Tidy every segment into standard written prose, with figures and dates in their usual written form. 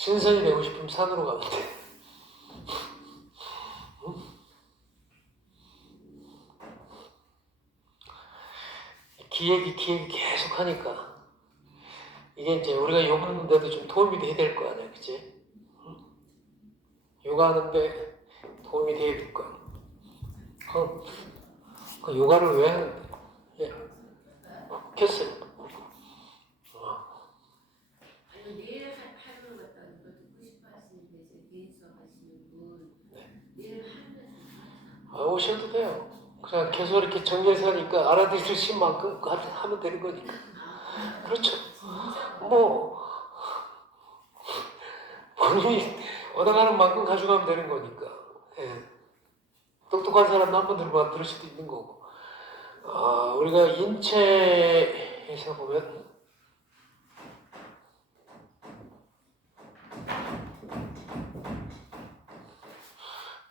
신선이 되고 싶으면 산으로 가면 돼. 기획이 계속 하니까 이게 이제 우리가 요가하는데도 좀 도움이 돼야 될 거 아니야, 그치? 요가하는데 도움이 돼야 될 거야. 그 요가를 왜 하는데? 예. 켰어요. 아니 내일 하루를 갖다 이거 듣고 싶어 하시는데 제 개인 수업 하시는 분 내일 하루는 오셔도 돼요. 그냥 계속 이렇게 정리해서 하니까 알아들으실 만큼 하면 되는 거니까. 그렇죠. 뭐 본인이 얻어가는 만큼 가져가면 되는 거니까. 예. 똑똑한 사람도 한번 들을 수도 있는 거고. 우리가 인체에서 보면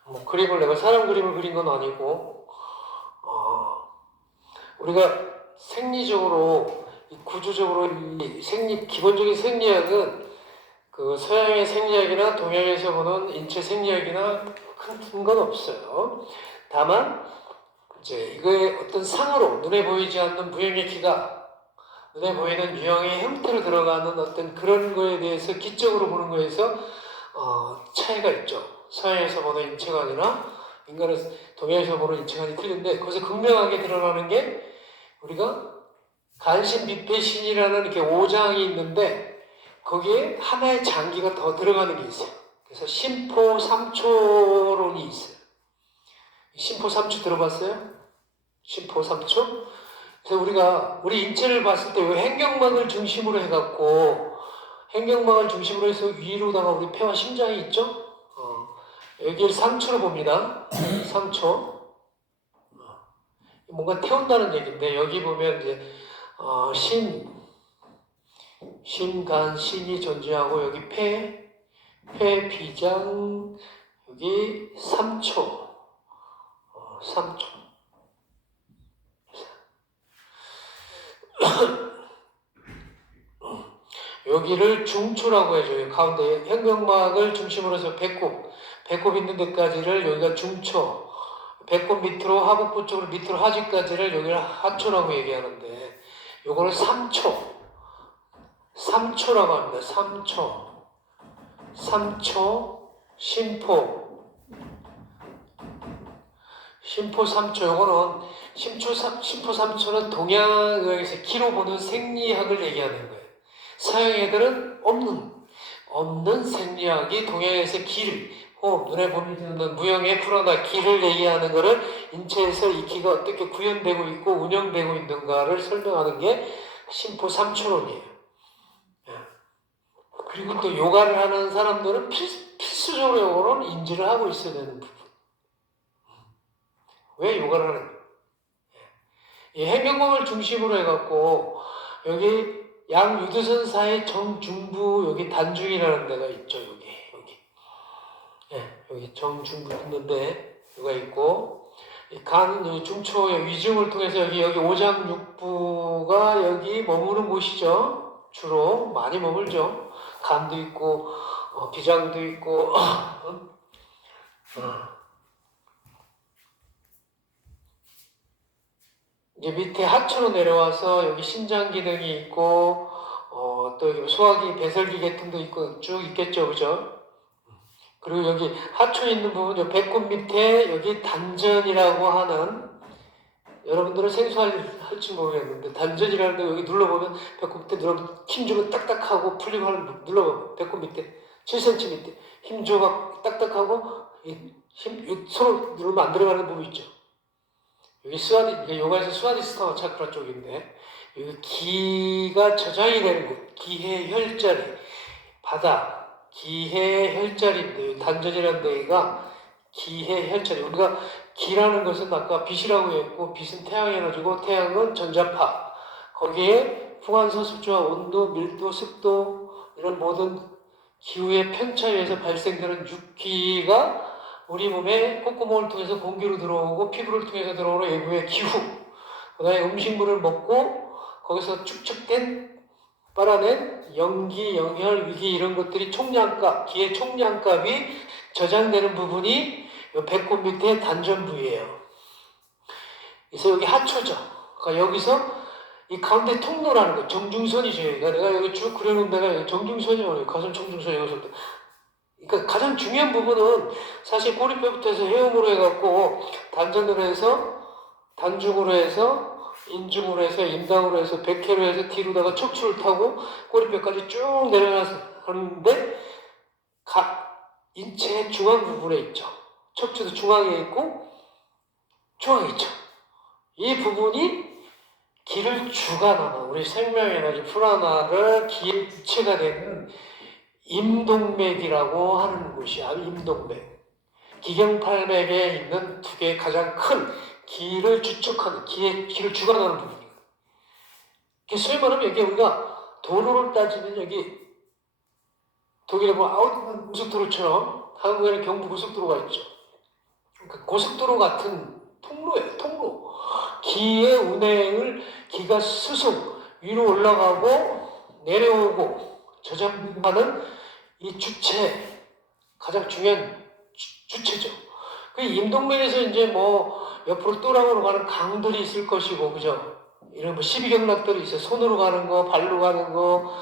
뭐 그림을 내가 사람 그림을 그린 건 아니고 우리가 생리적으로 구조적으로 기본적인 생리학은 그 서양의 생리학이나 동양에서 보는 인체 생리학이나 큰 건 없어요. 다만 이제 이거의 어떤 상으로 눈에 보이지 않는 무형의 기가 눈에 보이는 유형의 형태로 들어가는 어떤 그런 거에 대해서 기적으로 보는 거에서 차이가 있죠. 서양에서 보는 인체가 아니라 인간의 동양에서 보는 인체가 틀린데 거기서 극명하게 드러나는 게 우리가 간신비폐신이라는 이렇게 5장이 있는데 거기에 하나의 장기가 더 들어가는 게 있어요. 그래서 심포 3초론이 있어요. 심포 3초 들어봤어요? 심포 3초? 그래서 우리 인체를 봤을 때 왜 행경막을 중심으로 해갖고 행경막을 중심으로 해서 위로다가 우리 폐와 심장이 있죠? 여기를 3초로 봅니다. 3초. 뭔가 태운다는 얘기인데 여기 보면 이제 간, 신이 존재하고 여기 폐, 비장, 여기 3초. 3초. 여기를 중초라고 해줘요. 가운데 현경막을 중심으로 해서 배꼽 있는 데까지를 여기가 중초, 배꼽 밑으로 하복부 쪽으로 밑으로 하지까지를 여기를 하초라고 얘기하는데 요거를 3초라고 합니다. 3초 심포 3초 요거는 심포 3초는 동양에서 기로 보는 생리학을 얘기하는 거예요. 서양 애들은 없는 생리학이 동양에서 호흡, 눈에 보이는 무형의 불어나 기를 얘기하는 것을 인체에서 이 기가 어떻게 구현되고 있고 운영되고 있는가를 설명하는 게 심포 3초론이에요. 그리고 또 요가를 하는 사람들은 필수적으로 요거는 인지를 하고 있어야 되는 부분. 왜 요가를 하는가? 이 해경망을 중심으로 해갖고 여기 양유두선 사이 정중부 여기 단중이라는 데가 있죠. 여기 정중부 있는데 여기가 있고 간 중초의 위중을 통해서 여기 오장육부가 여기 머무는 곳이죠. 주로 많이 머물죠. 간도 있고 비장도 있고 이제 밑에 하초로 내려와서 여기 신장 기능이 있고 또 여기 소화기 배설기 계통도 있고 쭉 있겠죠, 그죠? 그리고 여기 하초에 있는 부분, 배꼽 밑에 여기 단전이라고 하는 여러분들은 생소할지 모르겠는데 단전이라는 데 여기 눌러보면 배꼽 밑에 눌러보면 힘주고 딱딱하고 풀리고 하는 눌러보면 배꼽 밑에 7cm 밑에 힘주고 딱딱하고 서로 누르면 안 들어가는 부분 있죠. 여기 요가에서 스와디스타나 차크라 쪽인데 여기 기가 저장이 되는 곳, 기해 혈자리, 바닥, 기해 혈자리인데 단전이라는 데가 기해 혈자리. 우리가 기라는 것은 아까 빛이라고 했고 빛은 태양 에너지고 태양은 전자파. 거기에 풍환서 습주와 온도, 밀도, 습도 이런 모든 기후의 편차에 의해서 발생되는 육기가 우리 몸에 콧구멍을 통해서 공기로 들어오고 피부를 통해서 들어오는 외부의 기후, 그 다음에 음식물을 먹고 거기서 축적된 빨아낸 염기, 영혈, 위기 이런 것들이 총량값, 기의 총량값이 저장되는 부분이 이 배꼽 밑에 단전 부위예요. 그래서 여기 하초죠. 그러니까 여기서 이 가운데 통로라는 거, 정중선이죠. 그러니까 내가 여기 쭉 그려놓은 데가 여기 정중선이에요. 가슴 정중선 여기서부터. 그러니까 가장 중요한 부분은 사실 꼬리뼈부터 해서 헤엄으로 해갖고 단전으로 해서 단중으로 해서 인중으로 해서 임당으로 해서 백회로 해서 뒤로다가 척추를 타고 꼬리뼈까지 쭉 내려가서 하는데 각 인체의 중앙 부분에 있죠. 척추도 중앙에 있고 중앙에 있죠. 이 부분이 기를 주관하는 우리 생명에너지 프라나를 기의 주체가 되는 임동맥이라고 하는 곳이야. 임동맥. 기경팔맥에 있는 두 개의 가장 큰 기를 주축하는, 기를 주관하는 부분이에요. 소위 말하면 여기 우리가 도로를 따지면 여기 독일에 보면 아우디만 고속도로처럼 한국에는 경부 고속도로가 있죠. 그러니까 고속도로 같은 통로예요. 통로. 기의 운행을 기가 스승 위로 올라가고 내려오고 저장하는 이 주체, 가장 중요한 주체죠. 그 임동맥에서 이제 뭐 옆으로 또랑으로 가는 강들이 있을 것이고, 그죠? 이런 뭐 12경락들이 있어요. 손으로 가는 거, 발로 가는 거,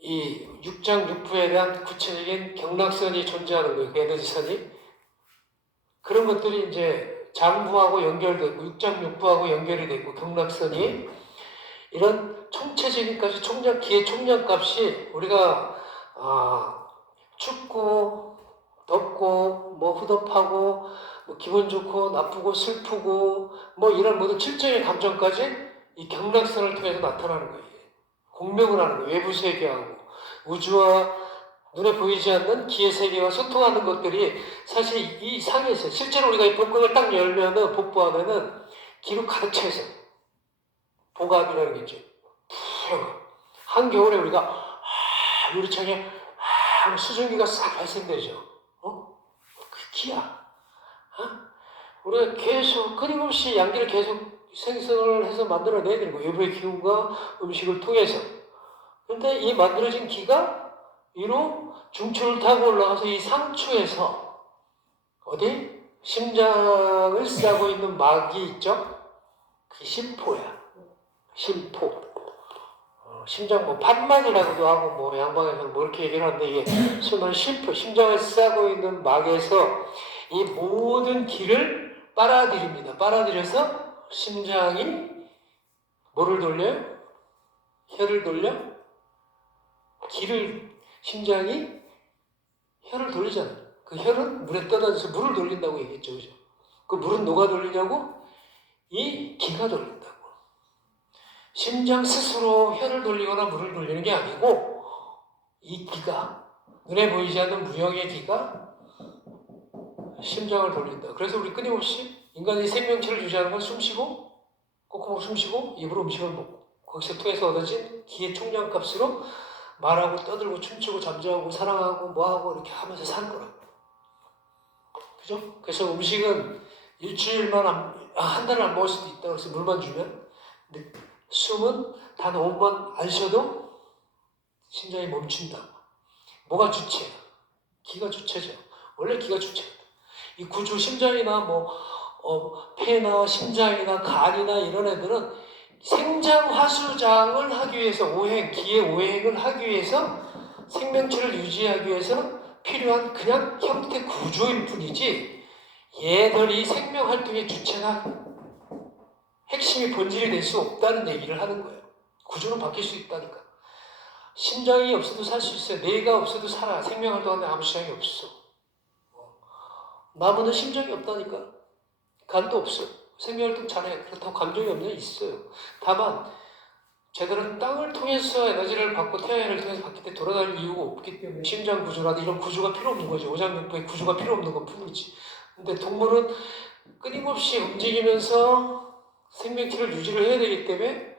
이 육장 육부에 대한 구체적인 경락선이 존재하는 거예요. 그 에너지선이. 그런 것들이 이제 장부하고 연결되고, 육장 육부하고 연결이 되고, 경락선이. 이런 총체적인 값이 기의 총량값이 우리가 춥고 덥고 뭐 후덥하고 뭐 기분 좋고 나쁘고 슬프고 뭐 이런 모든 칠정의 감정까지 이 경락선을 통해서 나타나는 거예요. 공명을 하는 거예요. 외부 세계하고 우주와 눈에 보이지 않는 기의 세계와 소통하는 것들이 사실 이 상에 있어요. 실제로 우리가 이 복근을 딱 열면은 복부 안에는 기로 가득 차 있어요. 복압이라는 게 있죠. 한겨울에 우리가 유리창에 수증기가 싹 발생되죠. 그 기야. 우리가 계속 끊임없이 양기를 계속 생성을 해서 만들어내야 되는 거예요. 외부의 기운과 음식을 통해서. 그런데 이 만들어진 기가 위로 중추를 타고 올라가서 이 상추에서 어디? 심장을 싸고 있는 막이 있죠? 그게 심포야. 심포. 심장 뭐 판만이라고도 하고 뭐 양방에서는 뭐 이렇게 얘기를 하는데 이게 소는 심포, 심장을 싸고 있는 막에서 이 모든 기를 빨아들입니다. 빨아들여서 심장이 뭐를 돌려요? 혈을 돌려? 심장이 혈을 돌리잖아요. 그 혈은 물에 떠다져서 물을 돌린다고 얘기했죠. 그죠? 그 물은 누가 돌리냐고? 이 기가 돌린다고. 심장 스스로 혈을 돌리거나 물을 돌리는 게 아니고 이 기가, 눈에 보이지 않는 무형의 기가 심장을 돌린다. 그래서 우리 끊임없이 인간의 생명체를 유지하는 건 숨쉬고 콧구멍 숨쉬고 입으로 음식을 먹고 거기서 통해서 얻어진 기의 총량값으로 말하고 떠들고 춤추고 잠자고 사랑하고 뭐하고 이렇게 하면서 사는 거라고. 그죠? 그래서 음식은 일주일만 한 달을 안 먹을 수도 있다. 그래서 물만 주면. 근데 숨은 단 5분 안 쉬어도 심장이 멈춘다. 뭐가 주체야? 기가 주체죠. 원래 기가 주체다. 이 구조 심장이나 폐나 심장이나 간이나 이런 애들은 생장 화수장을 하기 위해서 기의 오행을 하기 위해서 생명체를 유지하기 위해서 필요한 그냥 형태 구조일 뿐이지 얘들이 생명 활동의 주체나 핵심이 본질이 될 수 없다는 얘기를 하는 거예요. 구조는 바뀔 수 있다니까. 심장이 없어도 살 수 있어요. 뇌가 없어도 살아. 생명 활동하는데 아무 지장이 없어. 나무는 심장이 없다니까. 간도 없어요. 생명 활동 잘해. 그렇다고 감정이 없냐? 있어요. 다만 쟤들은 땅을 통해서 에너지를 받고 태양을 통해서 받기 때문에 돌아다닐 이유가 없기 때문에 심장 구조라든 이런 구조가 필요 없는 거죠. 오장육부의 구조가 필요 없는 것 뿐이지. 근데 동물은 끊임없이 움직이면서 생명체를 유지를 해야 되기 때문에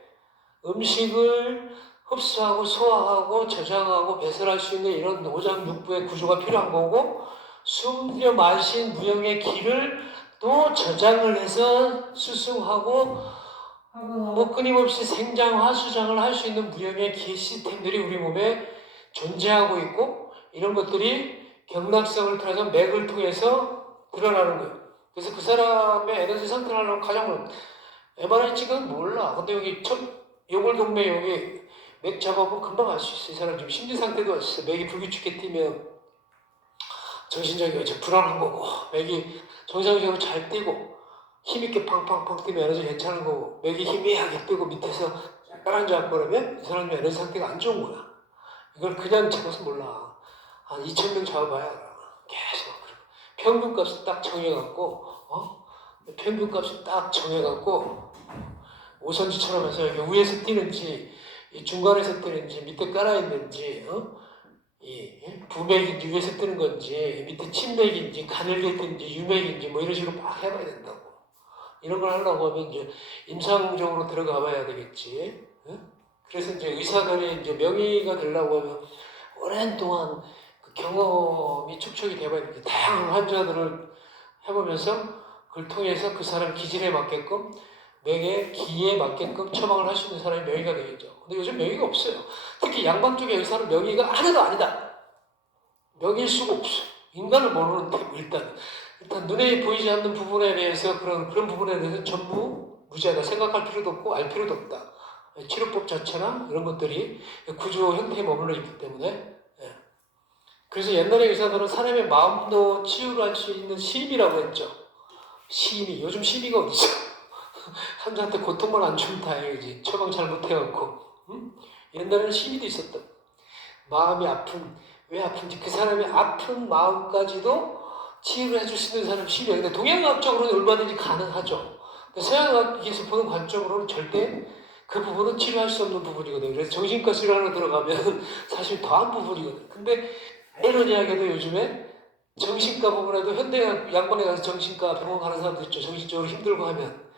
음식을 흡수하고 소화하고 저장하고 배설할 수 있는 이런 오장육부의 구조가 필요한 거고 숨겨 마신 무형의 기를 또 저장을 해서 수승하고 뭐 끊임없이 생장화 수장을 할 수 있는 무형의 기의 시스템들이 우리 몸에 존재하고 있고 이런 것들이 경락성을 통해서 맥을 통해서 드러나는 거예요. 그래서 그 사람의 에너지 상태를 하려면 가장 MRI 찍으면 몰라. 근데 여기 요골동맥 여기 맥 잡아보면 금방 알 수 있어. 이 사람 지금 심리 상태도 왔어. 맥이 불규칙하게 뛰면 정신적인 불안한 거고, 맥이 정상적으로 잘 뛰고 힘있게 팡팡팡 뛰면 에너지 괜찮은 거고, 맥이 희미하게 뛰고 밑에서 약간 앉아버리면 이 사람의 에너지 상태가 안 좋은 거야. 이걸 그냥 잡아서 몰라. 한 2,000명 잡아봐야 알아. 계속. 평균값을 딱 정해갖고, 평균값을 딱 정해갖고, 오선지처럼 해서 여기 위에서 뛰는지, 이 중간에서 뛰는지, 밑에 깔아있는지, 이 부맥인지 위에서 뜨는 건지, 밑에 침맥인지, 가늘게 뜨는지, 유맥인지, 뭐 이런 식으로 막 해봐야 된다고. 이런 걸 하려고 하면 이제 임상적으로 들어가 봐야 되겠지. 그래서 이제 의사들이 이제 명의가 되려고 하면 오랜 동안 그 경험이 축적이 돼봐야 되겠지. 다양한 환자들을 해보면서 그걸 통해서 그 사람 기질에 맞게끔 맥의 기에 맞게끔 처방을 할 수 있는 사람이 명의가 되겠죠. 근데 요즘 명의가 없어요. 특히 양방 쪽의 의사는 명의가 하나도 아니다. 명의일 수가 없어. 인간을 모르는데 일단 눈에 보이지 않는 부분에 대해서 그런 부분에 대해서 전부 무지하다. 생각할 필요도 없고 알 필요도 없다. 치료법 자체나 이런 것들이 구조 형태에 머물러 있기 때문에. 그래서 옛날에 의사들은 사람의 마음도 치유를 할 수 있는 시임이라고 했죠. 시임이. 요즘 시임이가 어디 있어? 환자한테 고통만 안 주면 다행이지. 처방 잘못해갖고. 옛날에는 시임이도 있었다. 마음이 왜 아픈지 그 사람의 아픈 마음까지도 치유를 해줄 수 있는 사람이 시임이야. 근데 동양의학적으로는 얼마든지 가능하죠. 서양의학에서 보는 관점으로는 절대 그 부분은 치료할 수 없는 부분이거든요. 그래서 정신과 질환으로 들어가면 사실 더한 부분이거든요. 근데 아이러니하게도 요즘에 정신과 부분에도 현대 양반에 가서 정신과 병원 가는 사람들 있죠. 정신적으로 힘들고 하면.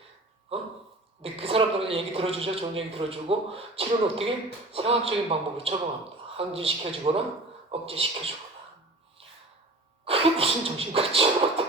근데 그 사람들은 얘기 들어주죠. 좋은 얘기 들어주고 치료는 어떻게? 생학적인 방법으로 처방합니다. 항진시켜주거나 억제시켜주거나. 그게 무슨 정신과 치료거든.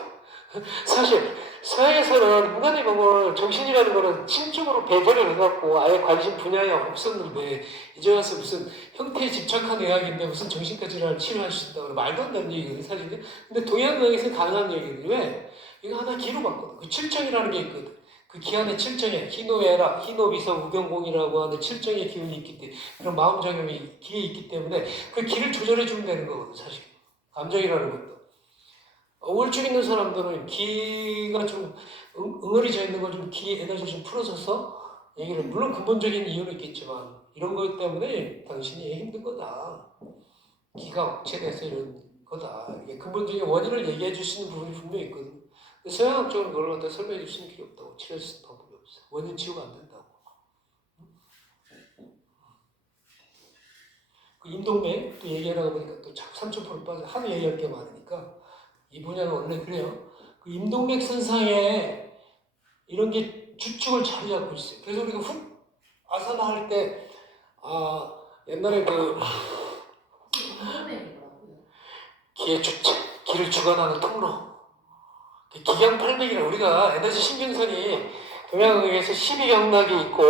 사실 서양에서는 인간의 몸을 정신이라는 거는 심적으로 배제를 해갖고 아예 관심 분야에 없었는데 이제 와서 무슨 형태에 집착한 의학인데 무슨 정신과 질환을 치료할 수 있다고 말도 안 되는 얘기거든 사실. 근데 동양의학에서는 가능한 얘기거든. 왜? 이거 하나 기로 바꿔. 그 칠정이라는 게 있거든. 그 기안에 칠정에 희노애라, 희노비서 우경공이라고 하는 칠정의 기운이 있기 때문에 그런 마음작용이 기에 있기 때문에 그 기를 조절해주면 되는 거거든 사실. 감정이라는 것도. 우울증 있는 사람들은 기가 좀 응어리져 있는 걸 좀 기 에너지 좀 풀어줘서 얘기를 물론 근본적인 이유는 있겠지만 이런 것 때문에 당신이 힘든 거다. 기가 억제돼서 이런 거다. 이게 근본적인 원인을 얘기해 줄 수 있는 부분이 분명히 있거든. 서양학적으로 그걸 갖다 설명해 줄 수 있는 필요 없다고. 치료할 수 있는 방법이 없어. 원인 치유가 안 된다고. 그 인동맥 또 얘기하다가 보니까 또 자꾸 3,000% 빠져 하도 얘기할 게 많으니까 이 분야는 원래 그래요. 그 인동맥 선상에 이런 게 주축을 자리 잡고 있어요. 그래서 우리가 훅 아사나 할 때, 옛날에 그 기의 주체, 기를 주관하는 통로. 기경팔맥이라 우리가 에너지 신경선이 동양의학에서 12경락이 있고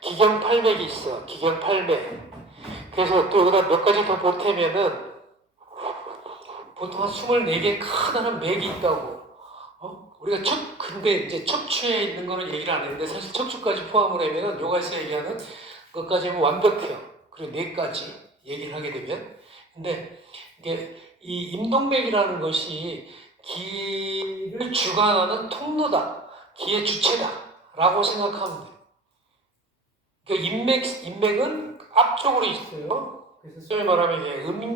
기경팔맥이 있어. 기경팔맥. 그래서 또 여기다 몇 가지 더 보태면은 보통 한 24개 커다란 맥이 있다고. 우리가 근데 이제 척추에 있는 거는 얘기를 안 했는데 사실 척추까지 포함을 하면은 요가에서 얘기하는 것까지 하면 완벽해요. 그리고 4가지 얘기를 하게 되면. 근데 이게 이 임동맥이라는 것이 기를 주관하는 통로다. 기의 주체다. 라고 생각하면 돼요. 그러니까 인맥은 앞쪽으로 있어요. 그래서 소위 말하면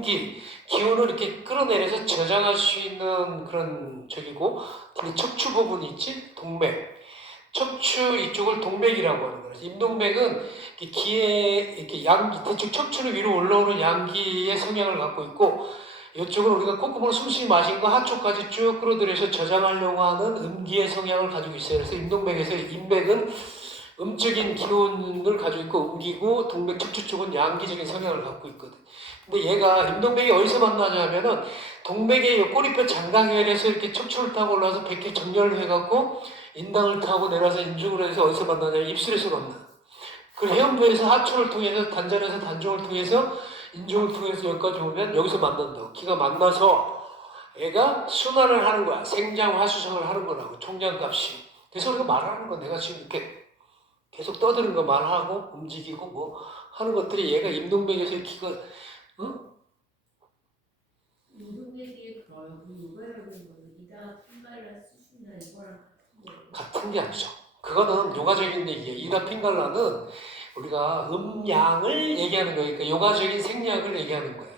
이게 기운을 이렇게 끌어내려서 저장할 수 있는 그런 적이고, 근데 척추 부분이 있지? 동맥. 척추 이쪽을 동맥이라고 하는 거예요. 임동맥은 기에 이렇게 대충 척추를 위로 올라오는 양기의 성향을 갖고 있고, 이쪽은 우리가 콧구멍으로 숨쉬기 마신 거 하초까지 쭉 끌어들여서 저장하려고 하는 음기의 성향을 가지고 있어요. 그래서 임동맥에서 인맥은 음적인 기운을 가지고 있고 음기고 동맥 척추 쪽은 양기적인 성향을 갖고 있거든. 근데 얘가 임동맥이 어디서 만나냐면은 동맥의 꼬리뼈 장강혈에서 이렇게 척추를 타고 올라와서 백기 정렬을 해갖고 인당을 타고 내려와서 인중을 해서 어디서 만나냐? 입술에서 만나. 그 해음부에서 하초를 통해서 단전에서 단중을 통해서 인중을 통해서 여기까지 오면 여기서 만난다고. 기가 만나서 애가 순환을 하는 거야. 생장화수성을 하는 거라고. 총량값이. 그래서 우리가 말하는 거 내가 지금 이렇게 계속 떠드는 거 말하고 움직이고 뭐 하는 것들이 얘가 임동맥에서 기가 노동맥이 그럼 요가라는 거는 이다 핀발라 수준이나 이거랑 같은 게 아니죠. 그거는 요가적인 얘기예요. 이다 핑갈라는 우리가 음양을 얘기하는 거예요. 그러니까 요가적인 생략을 얘기하는 거예요.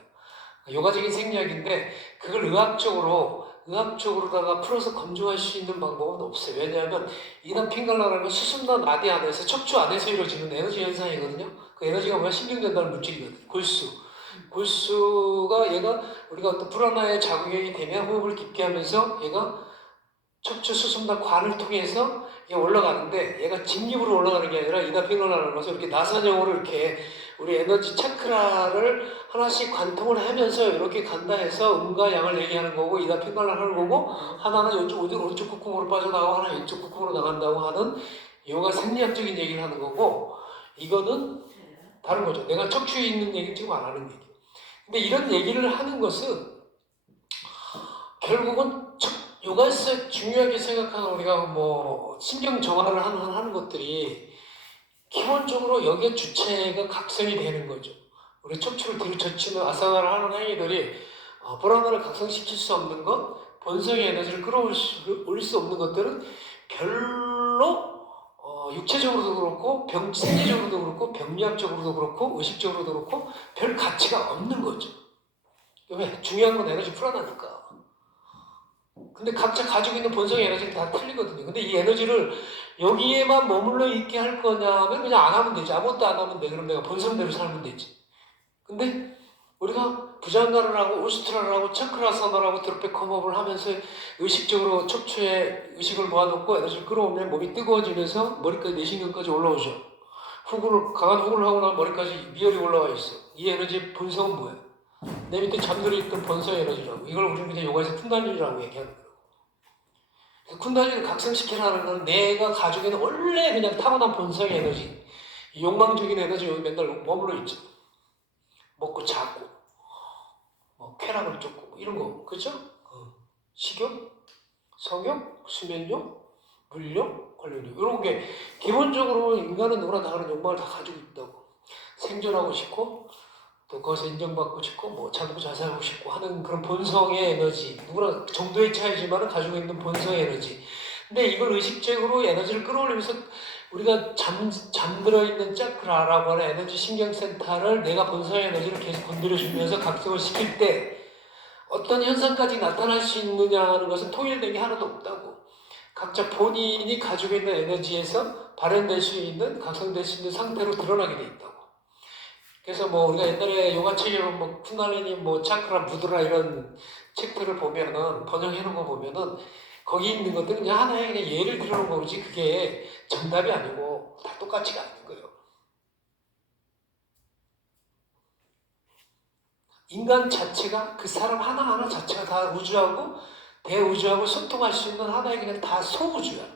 요가적인 생략인데 그걸 의학적으로다가 풀어서 검증할 수 있는 방법은 없어요. 왜냐하면 이다 핑갈라라는 건 수습나 나디 안에서 척추 안에서 이루어지는 에너지 현상이거든요. 그 에너지가 뭐야? 신경전달 물질이거든요. 골수가 얘가 우리가 어떤 불안화에 작용이 되면 호흡을 깊게 하면서 얘가 척추 수습나 관을 통해서 이게 올라가는데 얘가 직립으로 올라가는 게 아니라 이다 핑갈라라는 것은 이렇게 나선형으로 이렇게 우리 에너지 차크라를 하나씩 관통을 하면서 이렇게 간다 해서 음과 양을 얘기하는 거고 이다 핑갈라를 하는 거고 하나는 이쪽 오른쪽 콧구멍으로 빠져나가고 하나 왼쪽 콧구멍으로 나간다고 하는 요가 생리학적인 얘기를 하는 거고 이거는 다른 거죠. 내가 척추에 있는 얘기는 지금 안 하는 얘기. 근데 이런 얘기를 하는 것은 결국은 요가에서 중요하게 생각하는 우리가 뭐 신경 정화를 하는 것들이 기본적으로 여기에 주체가 각성이 되는 거죠. 우리 척추를 뒤로 젖히는 아사나를 하는 행위들이 불안을 각성시킬 수 없는 것, 본성의 에너지를 끌어올릴 수 없는 것들은 별로 육체적으로도 그렇고 생리적으로도 그렇고 병리학적으로도 그렇고 의식적으로도 그렇고 별 가치가 없는 거죠. 왜? 중요한 건 에너지 불안하니까. 근데 각자 가지고 있는 본성의 에너지는 다 틀리거든요. 근데 이 에너지를 여기에만 머물러 있게 할 거냐면 그냥 안 하면 되지. 아무것도 안 하면 돼. 그럼 내가 본성대로 살면 되지. 근데 우리가 부장가를 하고 오스트라를 하고 차크라사나를 하고 드롭백 컴업을 하면서 의식적으로 척추에 의식을 모아놓고 에너지를 끌어오면 몸이 뜨거워지면서 머리까지 내신경까지 올라오죠. 강한 호흡을 하고 나면 머리까지 미열이 올라와 있어. 이 에너지의 본성은 뭐야? 내 밑에 잠들어 있던 본성 에너지라고. 이걸 우리는 그냥 요가에서 쿤달리니라고 얘기하는 거예요. 쿤달리를 각성시키라는 건 내가 가지고 있는 원래 그냥 타고난 본성의 에너지, 욕망적인 에너지 여기 맨날 머물러 있죠. 먹고 자고, 뭐 쾌락을 쫓고 뭐 이런 거, 그죠? 식욕, 성욕, 수면욕, 물욕, 권력욕 이런 게 기본적으로 인간은 누구나 다 그런 욕망을 다 가지고 있다고. 생존하고 싶고 또 거기서 인정받고 싶고 뭐 자고 자살하고 싶고 하는 그런 본성의 에너지 누구나 정도의 차이지만 가지고 있는 본성의 에너지 근데 이걸 의식적으로 에너지를 끌어올리면서 우리가 잠들어 있는 차크라라고 하는 에너지 신경센터를 내가 본성의 에너지를 계속 건드려주면서 각성을 시킬 때 어떤 현상까지 나타날 수 있느냐는 것은 통일된 게 하나도 없다고 각자 본인이 가지고 있는 에너지에서 발현될 수 있는 각성될 수 있는 상태로 드러나게 돼 있다고 그래서 뭐 우리가 옛날에 요가 책에 뭐 쿤달리니 뭐 차크라 무드라 이런 책들을 보면은 번역해 놓은 거 보면은 거기 있는 것들은 그냥 하나의 그냥 예를 들어 놓은 거지 그게 정답이 아니고 다 똑같지가 않은 거예요. 인간 자체가 그 사람 하나하나 자체가 다 우주하고 대우주하고 소통할 수 있는 하나의 그냥 다 소우주야.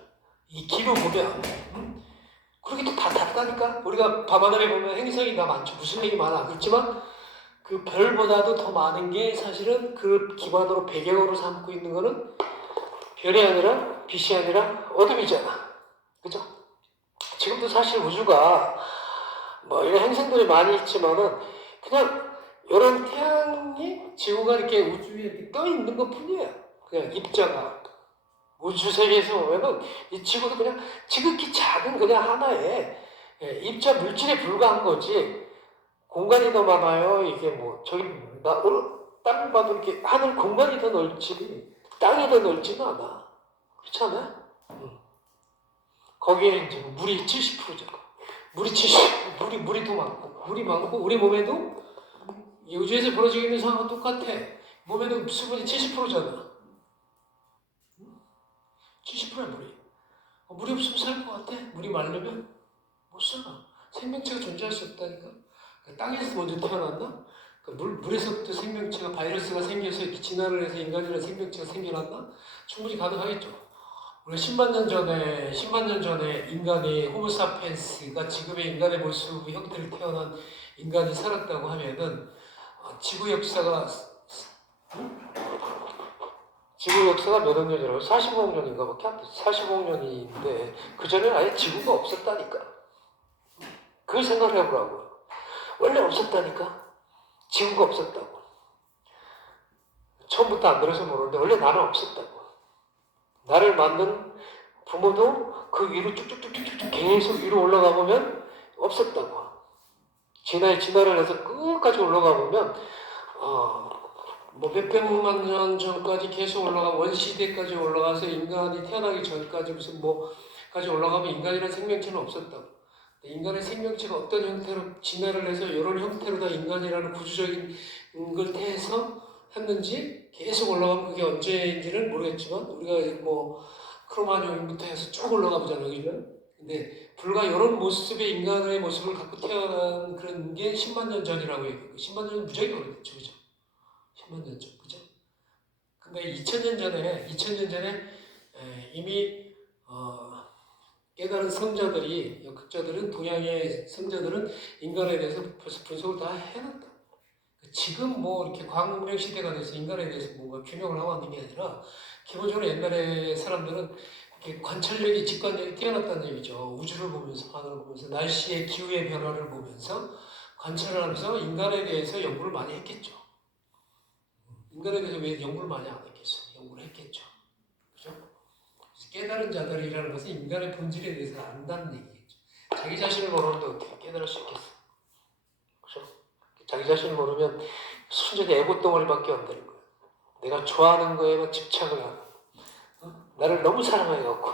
이 기로 보면 그렇게 또 다 다르다니까? 우리가 밤하늘에 보면 행성이 다 많죠. 무슨 얘기 많아. 그렇지만 그 별보다도 더 많은 게 사실은 그 기반으로 배경으로 삼고 있는 거는 별이 아니라 빛이 아니라 어둠이잖아. 그죠? 지금도 사실 우주가 뭐 이런 행성들이 많이 있지만은 그냥 이런 태양이 지구가 이렇게 우주에 이렇게 떠 있는 것 뿐이에요. 그냥 입자가. 우주 세계에서 보면은 이 지구도 그냥 지극히 작은 그냥 하나의 입자 물질에 불과한 거지 공간이 더 많아요. 이게 뭐 저기 땅을 봐도 이렇게 하늘 공간이 더 넓지 땅이 더 넓지는 않아. 그렇지 않아요? 거기에 이제 물이 70%잖아. 물이 더 많고 물이 많고 우리 몸에도 이 우주에서 벌어지고 있는 상황은 똑같아. 몸에도 수분이 70%잖아. 70%야 물이. 물이 없으면 살 것 같아? 물이 마르면? 못 살아. 생명체가 존재할 수 없다니까. 땅에서 먼저 태어났나? 물에서부터 생명체가 바이러스가 생겨서 이렇게 진화를 해서 인간이라는 생명체가 생겨났나? 충분히 가능하겠죠. 우리가 10만 년 전에 인간이 호모사피엔스가 지금의 인간의 모습 형태를 태어난 인간이 살았다고 하면은 지구 역사가 몇 억 년이라고? 45억 년인가 밖에 안 돼. 45억 년인데 그전에는 아예 지구가 없었다니까. 그 생각을 해보라고요. 원래 없었다니까. 지구가 없었다고. 처음부터 안 들어서 모르는데 원래 나는 없었다고. 나를 만든 부모도 그 위로 쭉쭉쭉쭉쭉 계속 위로 올라가 보면 없었다고. 진화를 해서 끝까지 올라가 보면 뭐 몇백만 년 전까지 계속 올라가 원시대까지 올라가서 인간이 태어나기 전까지 무슨 뭐까지 올라가면 인간이라는 생명체는 없었다고. 인간의 생명체가 어떤 형태로 진화를 해서 이런 형태로 다 인간이라는 구조적인 걸 해서 했는지 계속 올라가면 그게 언제인지는 모르겠지만 우리가 뭐 크로마뇽부터 해서 쭉 올라가 보잖아요, 그죠? 근데 불과 이런 모습의 인간의 모습을 갖고 태어난 그런 게 10만 년 전이라고 얘기해요. 10만 년은 무지하게 오래됐죠, 그죠? 10만 년 전, 그죠? 근데 2000년 전에 이미 깨달은 성자들이, 역학자들은, 동양의 성자들은 인간에 대해서 벌써 분석을 다 해놨다. 지금 뭐 이렇게 과학문명 시대가 돼서 인간에 대해서 뭔가 규명을 하고 있는 게 아니라 기본적으로 옛날에 사람들은 이렇게 관찰력이, 직관력이 뛰어났다는 얘기죠. 우주를 보면서, 하늘을 보면서, 날씨의 기후의 변화를 보면서 관찰을 하면서 인간에 대해서 연구를 많이 했겠죠. 인간에 대해서 왜 연구를 많이 안 했겠어? 연구를 했겠죠. 그죠? 깨달은 자들이라는 것은 인간의 본질에 대해서 안다는 얘기겠죠. 자기 자신을 모르는데 어떻게 깨달을 수 있겠어? 그죠? 자기 자신을 모르면 순전히 에고 덩어리밖에 안 되는 거예요. 내가 좋아하는 거에만 집착을 하고, 나를 너무 사랑해갖고,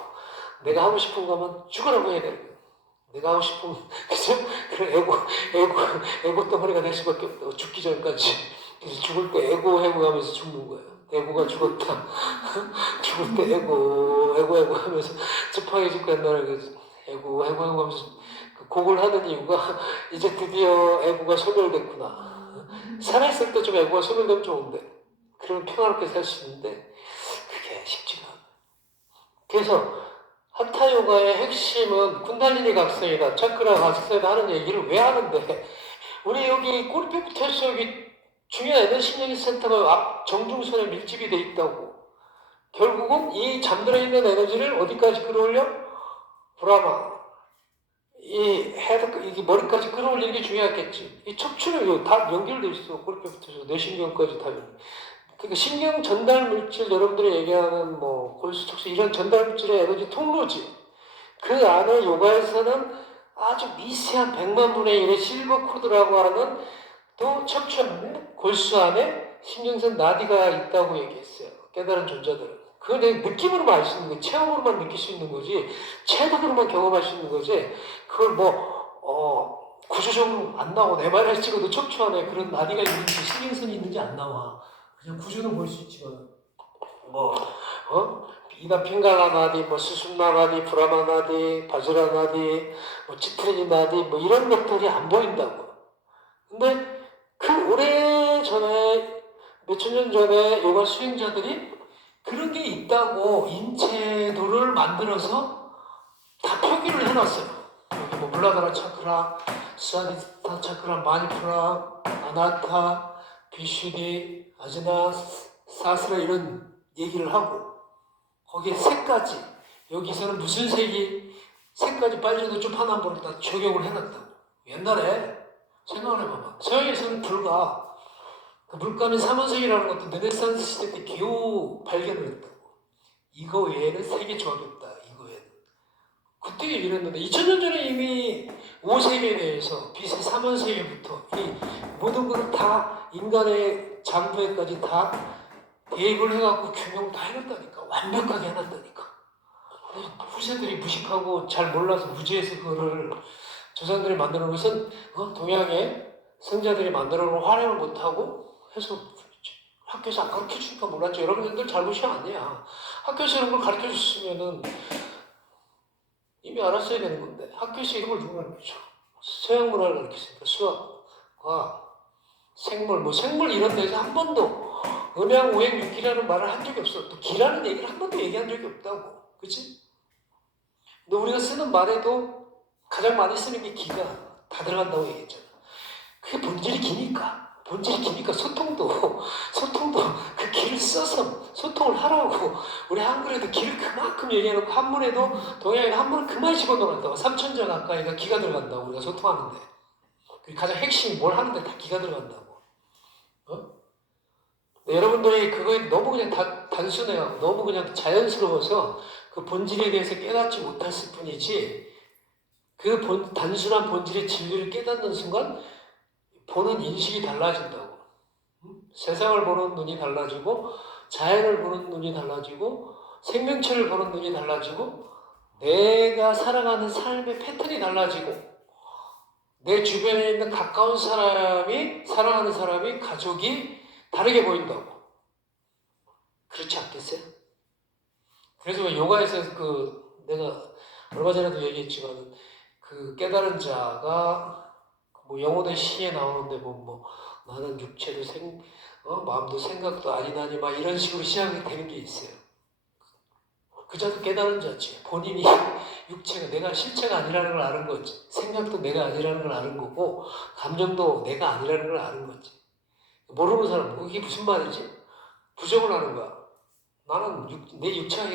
내가 하고 싶은 거면 죽으라고 해야 되는 거예요. 내가 하고 싶은, 그죠? 그런 에고 덩어리가 될 수밖에 없다고, 죽기 전까지. 그래서 죽을 때 에고 하면서 죽는 거예요. 에고가 죽었다. 죽을 때 에고 하면서 습하게 죽고 옛날에 에고 하면서 그 곡을 하는 이유가 이제 드디어 에고가 소멸됐구나. 살아있을 때 좀 에고가 소멸되면 좋은데 그러면 평화롭게 살 수 있는데 그게 쉽지가 않아요. 그래서 하타 요가의 핵심은 쿤달리니 각성이다, 차크라 각성이다 하는 얘기를 왜 하는데 우리 여기 꼬리뼈부터 해서 여기 중요한 에너지 센터가 앞 정중선에 밀집이 돼 있다고. 결국은 이 잠들어 있는 에너지를 어디까지 끌어올려? 브라마. 이게 머리까지 끌어올리는 게 중요하겠지. 이 척추는 다 연결돼 있어. 꼬리뼈부터 해서 뇌신경까지 다 연결. 그러니까 신경 전달 물질, 여러분들이 얘기하는 뭐 골수, 척수 이런 전달 물질의 에너지 통로지. 그 안에 요가에서는 아주 미세한 100만 분의 1의 실버 코드라고 하는 또 척추 안에, 골수 안에 신경선 나디가 있다고 얘기했어요. 깨달은 존재들은. 그걸 내 느낌으로만 알 수 있는 거지, 체험으로만 느낄 수 있는 거지, 체득으로만 경험할 수 있는 거지, 그걸 구조적으로 안 나오고, MRI 찍어도 척추 안에 그런 나디가 있는지, 신경선이 있는지 안 나와. 그냥 구조는 볼 수 있지만, 이나 핑갈라 나디, 수숨나 나디, 브라마 나디, 바즈라 나디, 치트리니 나디, 이런 것들이 안 보인다고. 근데 그 오래전에, 몇천 년 전에 요가 수행자들이 그런 게 있다고 인체도를 만들어서 다 표기를 해놨어요. 여기 물라다라 차크라, 스와디스타 차크라, 마니푸라, 아나타, 비슈디, 아즈나, 사스라 이런 얘기를 하고 거기에 색까지, 여기서는 무슨 색까지 빨려도 좀 하나 한번 다 적용을 해놨다고. 옛날에 생각을 해봐봐. 서양에서는 불과 그 물감인 삼원색이라는 것도 르네상스 시대 때 겨우 발견을 했다고. 이거 외에는 색의 조합이 없다. 이거 외에는. 그때 얘기를 했는데 2000년 전에 이미 5세계에 대해서 빛의 삼원세계부터 이 모든 것을 다 인간의 장부에까지 다 대입을 해갖고 규명을 다 해놨다니까. 완벽하게 해놨다니까. 후세들이 무식하고 잘 몰라서 무지해서 그거를 조상들이 만들어 놓은 것은 동양의 성자들이 만들어 놓은 활용을 못하고 해서 학교에서 안 가르쳐 주니까 몰랐죠. 여러분들 잘못이 아니야. 학교에서 이런 걸 가르쳐 줬으면은 이미 알았어야 되는 건데 학교에서 이런 걸 누가 가르쳐? 서양 문화를 가르쳤으니까 수학, 과학, 생물 이런 데서 한 번도 음양, 우행, 육기라는 말을 한 적이 없어. 또 기라는 얘기를 한 번도 얘기한 적이 없다고. 그치? 근데 우리가 쓰는 말에도 가장 많이 쓰는 게 기가 다 들어간다고 얘기했잖아. 그게 본질이 기니까. 본질이 기니까 소통도 그 기를 써서 소통을 하라고. 우리 한글에도 기를 그만큼 얘기해놓고 한문에도 동양에는 한문을 그만 집어넣었다고. 3천자 가까이가 기가 들어간다고 우리가 소통하는데. 그 가장 핵심이 뭘 하는데 다 기가 들어간다고. 어? 근데 여러분들이 그거에 너무 그냥 단순해요. 너무 그냥 자연스러워서 그 본질에 대해서 깨닫지 못했을 뿐이지 그 단순한 본질의 진리를 깨닫는 순간 보는 인식이 달라진다고. 세상을 보는 눈이 달라지고 자연을 보는 눈이 달라지고 생명체를 보는 눈이 달라지고 내가 살아가는 삶의 패턴이 달라지고 내 주변에 있는 가까운 사람이 사랑하는 사람이 가족이 다르게 보인다고. 그렇지 않겠어요? 그래서 요가에서 내가 얼마 전에도 얘기했지만 그 깨달은 자가 뭐 영혼의 시에 나오는데 뭐 나는 육체도 마음도 생각도 아니나니 막 이런 식으로 시작이 되는 게 있어요. 그 자도 깨달은 자지. 본인이 육체가 내가 실체가 아니라는 걸 아는 거지. 생각도 내가 아니라는 걸 아는 거고 감정도 내가 아니라는 걸 아는 거지. 모르는 사람 그게 무슨 말이지? 부정을 하는 거야. 나는 내 육체가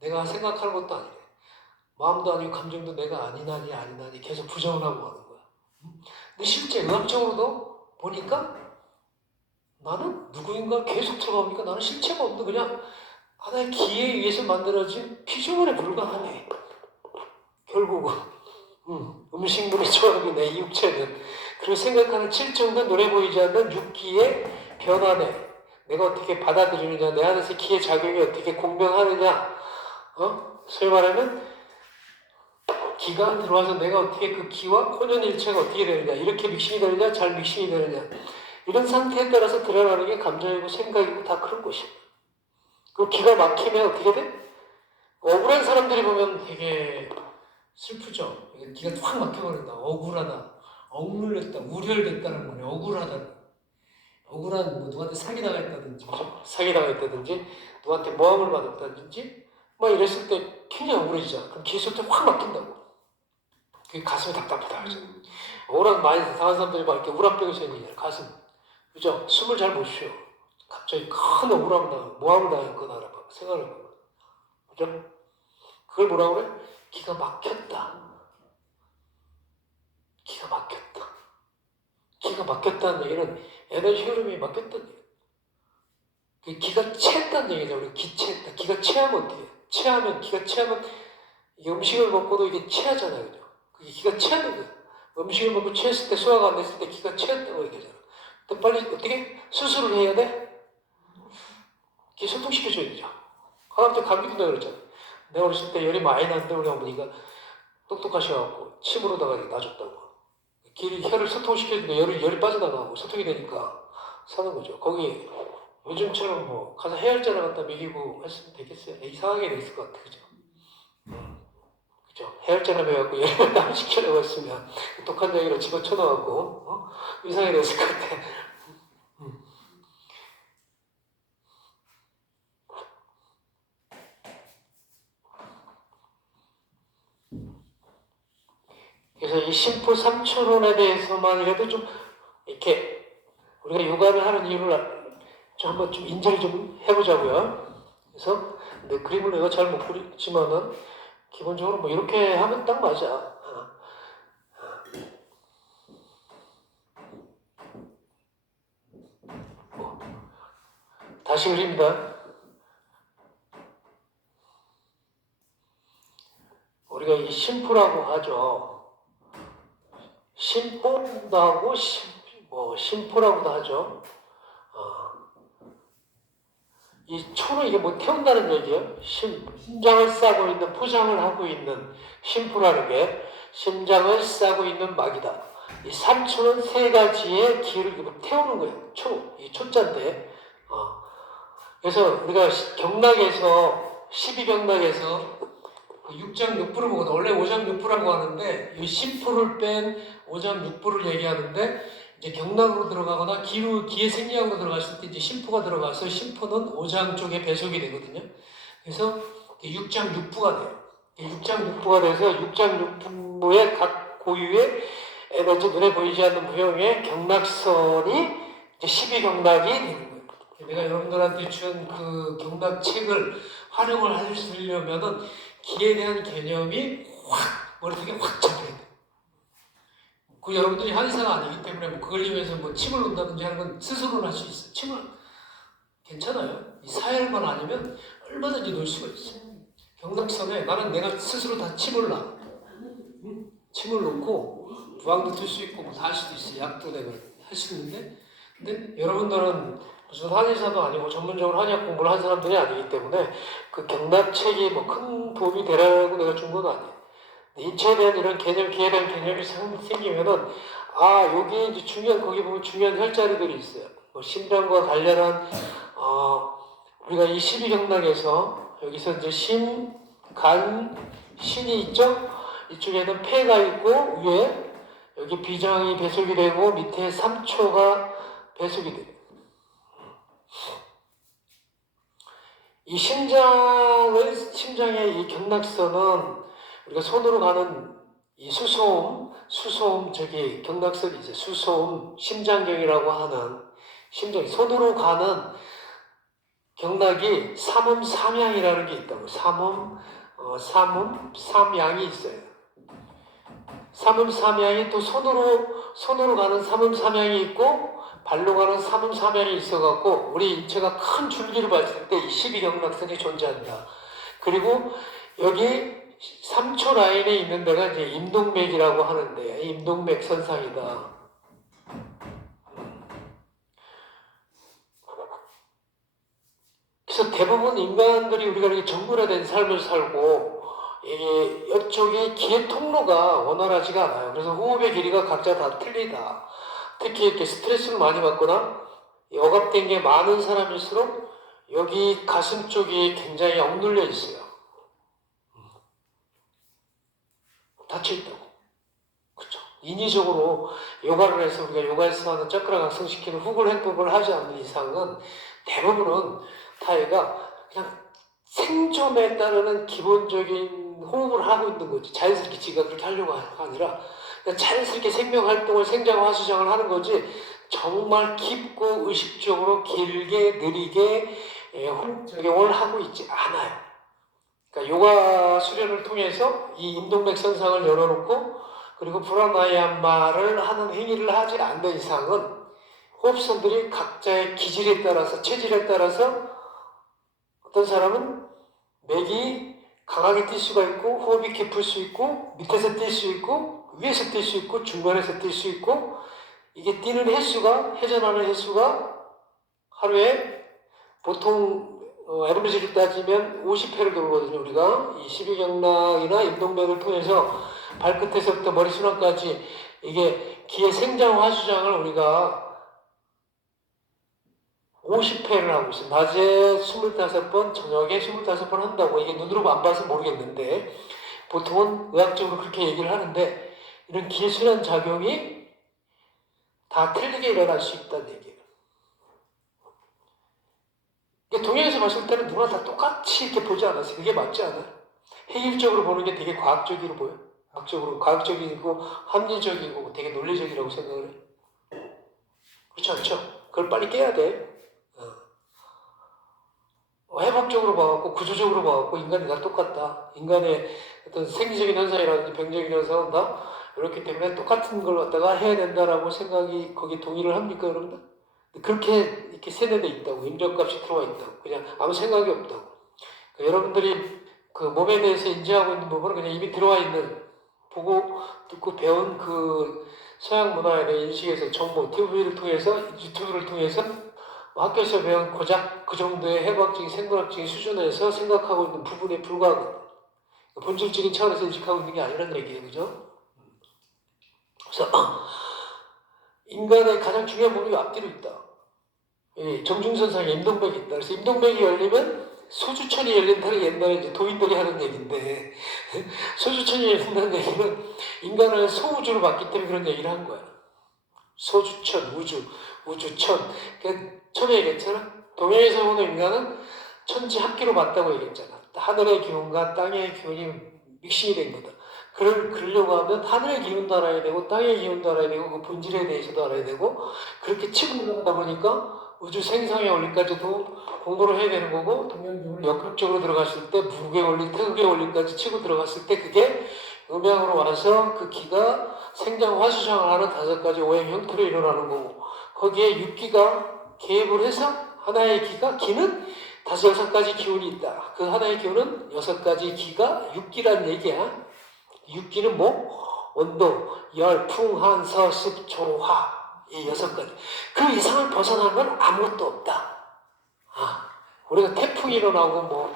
내가 생각하는 것도 아니래. 마음도 아니고 감정도 내가 아니나니 계속 부정을 하고 하는 거야. 근데 실제 의학적으로도 보니까 나는 누구인가 계속 들어가보니까 나는 실체가 없는 그냥 하나의 기에 의해서 만들어진 피조물에 불과하네. 결국은 음식물의 조합이네 이 육체는. 그리고 생각하는 칠정도 눈에 보이지 않는 육기의 변화네. 내가 어떻게 받아들이느냐, 내 안에서 기의 작용이 어떻게 공명하느냐. 소위 말하면 기가 들어와서 내가 어떻게 그 기와 혼연일체가 어떻게 되느냐, 이렇게 믹싱이 되느냐, 잘 믹싱이 되느냐, 이런 상태에 따라서 드러나는 게 감정이고 생각이고 다 그런 것이야. 그 기가 막히면 어떻게 돼? 억울한 사람들이 보면 되게 슬프죠. 기가 확 막혀버린다. 억울하다. 억눌렸다. 우열됐다는 거네. 억울하다. 억울한 누구한테 사기당했다든지, 그죠? 사기당했다든지, 누구한테 모함을 받았다든지, 막 이랬을 때 굉장히 억울해지잖아. 그럼 기술때 확 막힌다고. 그게 가슴이 답답하다. 그죠? 억울한 많이 당한 사람들이 막 이렇게 우라병이 생기잖아요. 가슴. 그죠? 숨을 잘 못 쉬어. 갑자기 큰 억울함을 당하고, 모함을 당했거나 생각을 해봐. 그죠? 그걸 뭐라 그래? 기가 막혔다. 기가 막혔다. 기가 막혔다는 얘기는 에너지 흐름이 막혔다는 얘기야. 기가 채했다는 얘기죠. 우리 기체했다. 기가 채하면 어떻게 해? 기가 채하면 이게 음식을 먹고도 이게 채하잖아요. 그죠? 그게 기가 채하는 거야. 음식을 먹고 채했을 때 소화가 안 됐을 때 기가 채했다고 얘기하잖아. 근데 빨리 어떻게? 수술을 해야 돼? 기 소통시켜줘야 되죠. 하나부터 감기도 내가 그랬잖아. 내가 어렸을 때 열이 많이 났는데 우리 어머니가 똑똑하셔갖고 침으로다가 놔줬다고. 혀를 소통시켜주니까 열이 빠져나가고 소통이 되니까 사는 거죠. 거기 요즘처럼 뭐 가서 해열제를 갖다 먹이고 했으면 되겠어요? 이상하게 돼 있을 것 같아. 그죠? 그죠? 해열제를 먹여갖고 열을 다운시키려고 했으면 독한 얘기로 집어쳐넣어갖고 이상하게 돼 있을 것 같아. 그래서 이 심포 3초론에 대해서만이라도 좀 이렇게 우리가 요가를 하는 이유를 좀 한번 좀 인지를 좀 해보자고요. 그래서 내 그림을 내가 잘 못 그리지만은 기본적으로 뭐 이렇게 하면 딱 맞아. 다시 그립니다. 우리가 이 심포라고 하죠. 심포도 하고 심포라고도 하죠. 이 초는 이게 뭐 태운다는 얘기예요. 심장을 싸고 있는 포장을 하고 있는 심포라는 게 심장을 싸고 있는 막이다. 이 3초는 세 가지의 기를 태우는 거예요. 이 초자인데. 그래서 우리가 경락에서 12경락에서 6장 6부를 보거든. 원래 5장 6부라고 하는데 이 심포를 뺀 5장 6부를 얘기하는데 이제 경락으로 들어가거나 기의 생리학으로 들어갔을 때 이제 심포가 들어가서 심포는 5장 쪽에 배속이 되거든요. 그래서 육장 육부가 돼요. 육장 육부가 돼서 육장 육부의 각 고유의 에너지 눈에 보이지 않는 무형의 경락선이 이제 12경락이 되는 거예요. 내가 여러분들한테 준 그 경락책을 활용을 하시려면은 기에 대한 개념이 확 머릿속에 확 잡혀야 돼요. 그 여러분들이 한의사가 아니기 때문에 뭐 그걸 이용해서 뭐 침을 놓는다든지 하는 건 스스로는 할 수 있어요. 침을 괜찮아요. 이 사열만 아니면 얼마든지 놓을 수가 있어요. 경락선에 나는 내가 스스로 다 침을 놔. 침을 놓고 부항도 틀 수 있고 뭐 다 할 수도 있어요. 약도 내가 할 수 있는데 근데 여러분들은 무슨 한의사도 아니고 전문적으로 한의학 공부를 한 사람들이 아니기 때문에 그 경락책이 뭐 큰 도움이 되라고 내가 준 건 아니에요. 인체에 대한 이런 개념, 기에 대한 개념이 생기면은 아 여기 이제 중요한 거기 보면 중요한 혈자리들이 있어요. 뭐 심장과 관련한 우리가 이 12경락에서 여기서 이제 심, 간, 신이 있죠? 이쪽에는 폐가 있고 위에 여기 비장이 배속이 되고 밑에 삼초가 배속이 돼요. 이 심장의 이 경락선은 우리가 손으로 가는 이 수소음 저기 경락선이 이제 수소음 심장경이라고 하는 심장 손으로 가는 경락이 삼음삼양이라는 게 있다고. 삼양이 있어요. 삼음삼양이 또 손으로 가는 삼음삼양이 있고 발로 가는 삼음삼양이 있어갖고 우리 인체가 큰 줄기를 봤을 때 이 12경락선이 존재한다. 그리고 여기 3초 라인에 있는 데가 이제 임동맥이라고 하는데 임동맥 선상이다. 그래서 대부분 인간들이 우리가 이렇게 정글화된 삶을 살고 이쪽이 기의 통로가 원활하지가 않아요. 그래서 호흡의 길이가 각자 다 틀리다. 특히 이렇게 스트레스를 많이 받거나 억압된 게 많은 사람일수록 여기 가슴 쪽이 굉장히 억눌려 있어요. 닫혀 있다고. 그렇죠. 인위적으로 요가를 해서 우리가 요가에서 하는 차크라 각성시키는 후굴 행법을 하지 않는 이상은 대부분은 타이가 그냥 생존에 따르는 기본적인 호흡을 하고 있는 거지. 자연스럽게 지가 그렇게 하려고 하는 게 아니라 그냥 자연스럽게 생명활동을 생장화수장을 하는 거지 정말 깊고 의식적으로 길게 느리게 호흡 적용을 하고 있지 않아요. 그러니까 요가 수련을 통해서 이 임동맥 선상을 열어놓고 그리고 프라나야마를 하는 행위를 하지 않는 이상은 호흡선들이 각자의 기질에 따라서 체질에 따라서 어떤 사람은 맥이 강하게 뛸 수가 있고 호흡이 깊을 수 있고 밑에서 뛸 수 있고 위에서 뛸 수 있고 중간에서 뛸 수 있고 이게 뛰는 횟수가 회전하는 횟수가 하루에 보통 에너지를 따지면 50회를 돌거든요. 우리가 이 12경락이나 임동맥을 통해서 발끝에서부터 머리순환까지 이게 기의 생장 화수장을 우리가 50회를 하고 있어요. 낮에 25번, 저녁에 25번 한다고. 이게 눈으로 안 봐서 모르겠는데 보통은 의학적으로 그렇게 얘기를 하는데 이런 기의 순환 작용이 다 틀리게 일어날 수 있다는 얘기예요. 동양에서 봤을 때는 누구나 다 똑같이 이렇게 보지 않았어요. 그게 맞지 않아요? 해일적으로 보는 게 되게 과학적으로 보여. 과학적이고 합리적이고 되게 논리적이라고 생각을 해. 그렇지 않죠? 그걸 빨리 깨야 돼. 해법적으로 봐갖고 구조적으로 봐갖고 인간이 다 똑같다. 인간의 어떤 생리적인 현상이라든지 병적인 현상은 다 이렇기 때문에 똑같은 걸 갖다가 해야 된다라고 생각이 거기에 동의를 합니까, 여러분들? 그렇게 이렇게 세뇌돼 있다고. 인정값이 들어와 있다고. 그냥 아무 생각이 없다고. 그러니까 여러분들이 그 몸에 대해서 인지하고 있는 부분은 그냥 이미 들어와 있는 보고 듣고 배운 그 서양 문화에 대한 인식에서 정보, TV를 통해서 유튜브를 통해서 학교에서 배운 고작 그 정도의 해부학적인 생물학적인 수준에서 생각하고 있는 부분에 불과하거든요. 본질적인 차원에서 인식하고 있는 게 아니라는 얘기예요. 그죠? 그래서 인간의 가장 중요한 부분이 앞뒤로 있다. 정중선상에 임동맥이 있다. 그래서 임동맥이 열리면 소주천이 열린다는 옛날에 이제 도인들이 하는 얘기인데 소주천이 열린다는 얘기는 인간을 소우주로 봤기 때문에 그런 얘기를 한 거야. 소주천, 우주천. 그러니까 처음에 얘기했잖아. 동양에서 보는 인간은 천지 합기로 봤다고 얘기했잖아. 하늘의 기운과 땅의 기운이 믹싱이 된 거다. 그러려고 하면 하늘의 기운도 알아야 되고 땅의 기운도 알아야 되고 그 본질에 대해서도 알아야 되고 그렇게 치고 들어가다 보니까 우주 생성의 원리까지도 공부를 해야 되는 거고 동양적으로 역학적으로 들어갔을 때 무극의 원리, 태극의 원리까지 치고 들어갔을 때 그게 음양으로 와서 그 기가 생장 화수장을 하는 5가지 오행 형태로 일어나는 거고 거기에 6기가 개입을 해서 하나의 기는 5, 6가지 기운이 있다. 그 하나의 기운은 6가지 기가 6기란 얘기야. 6기는 뭐? 온도, 열, 풍, 한, 서, 습, 조, 화. 이 6가지. 그 이상을 벗어난 건 아무것도 없다. 우리가 태풍이 일어나고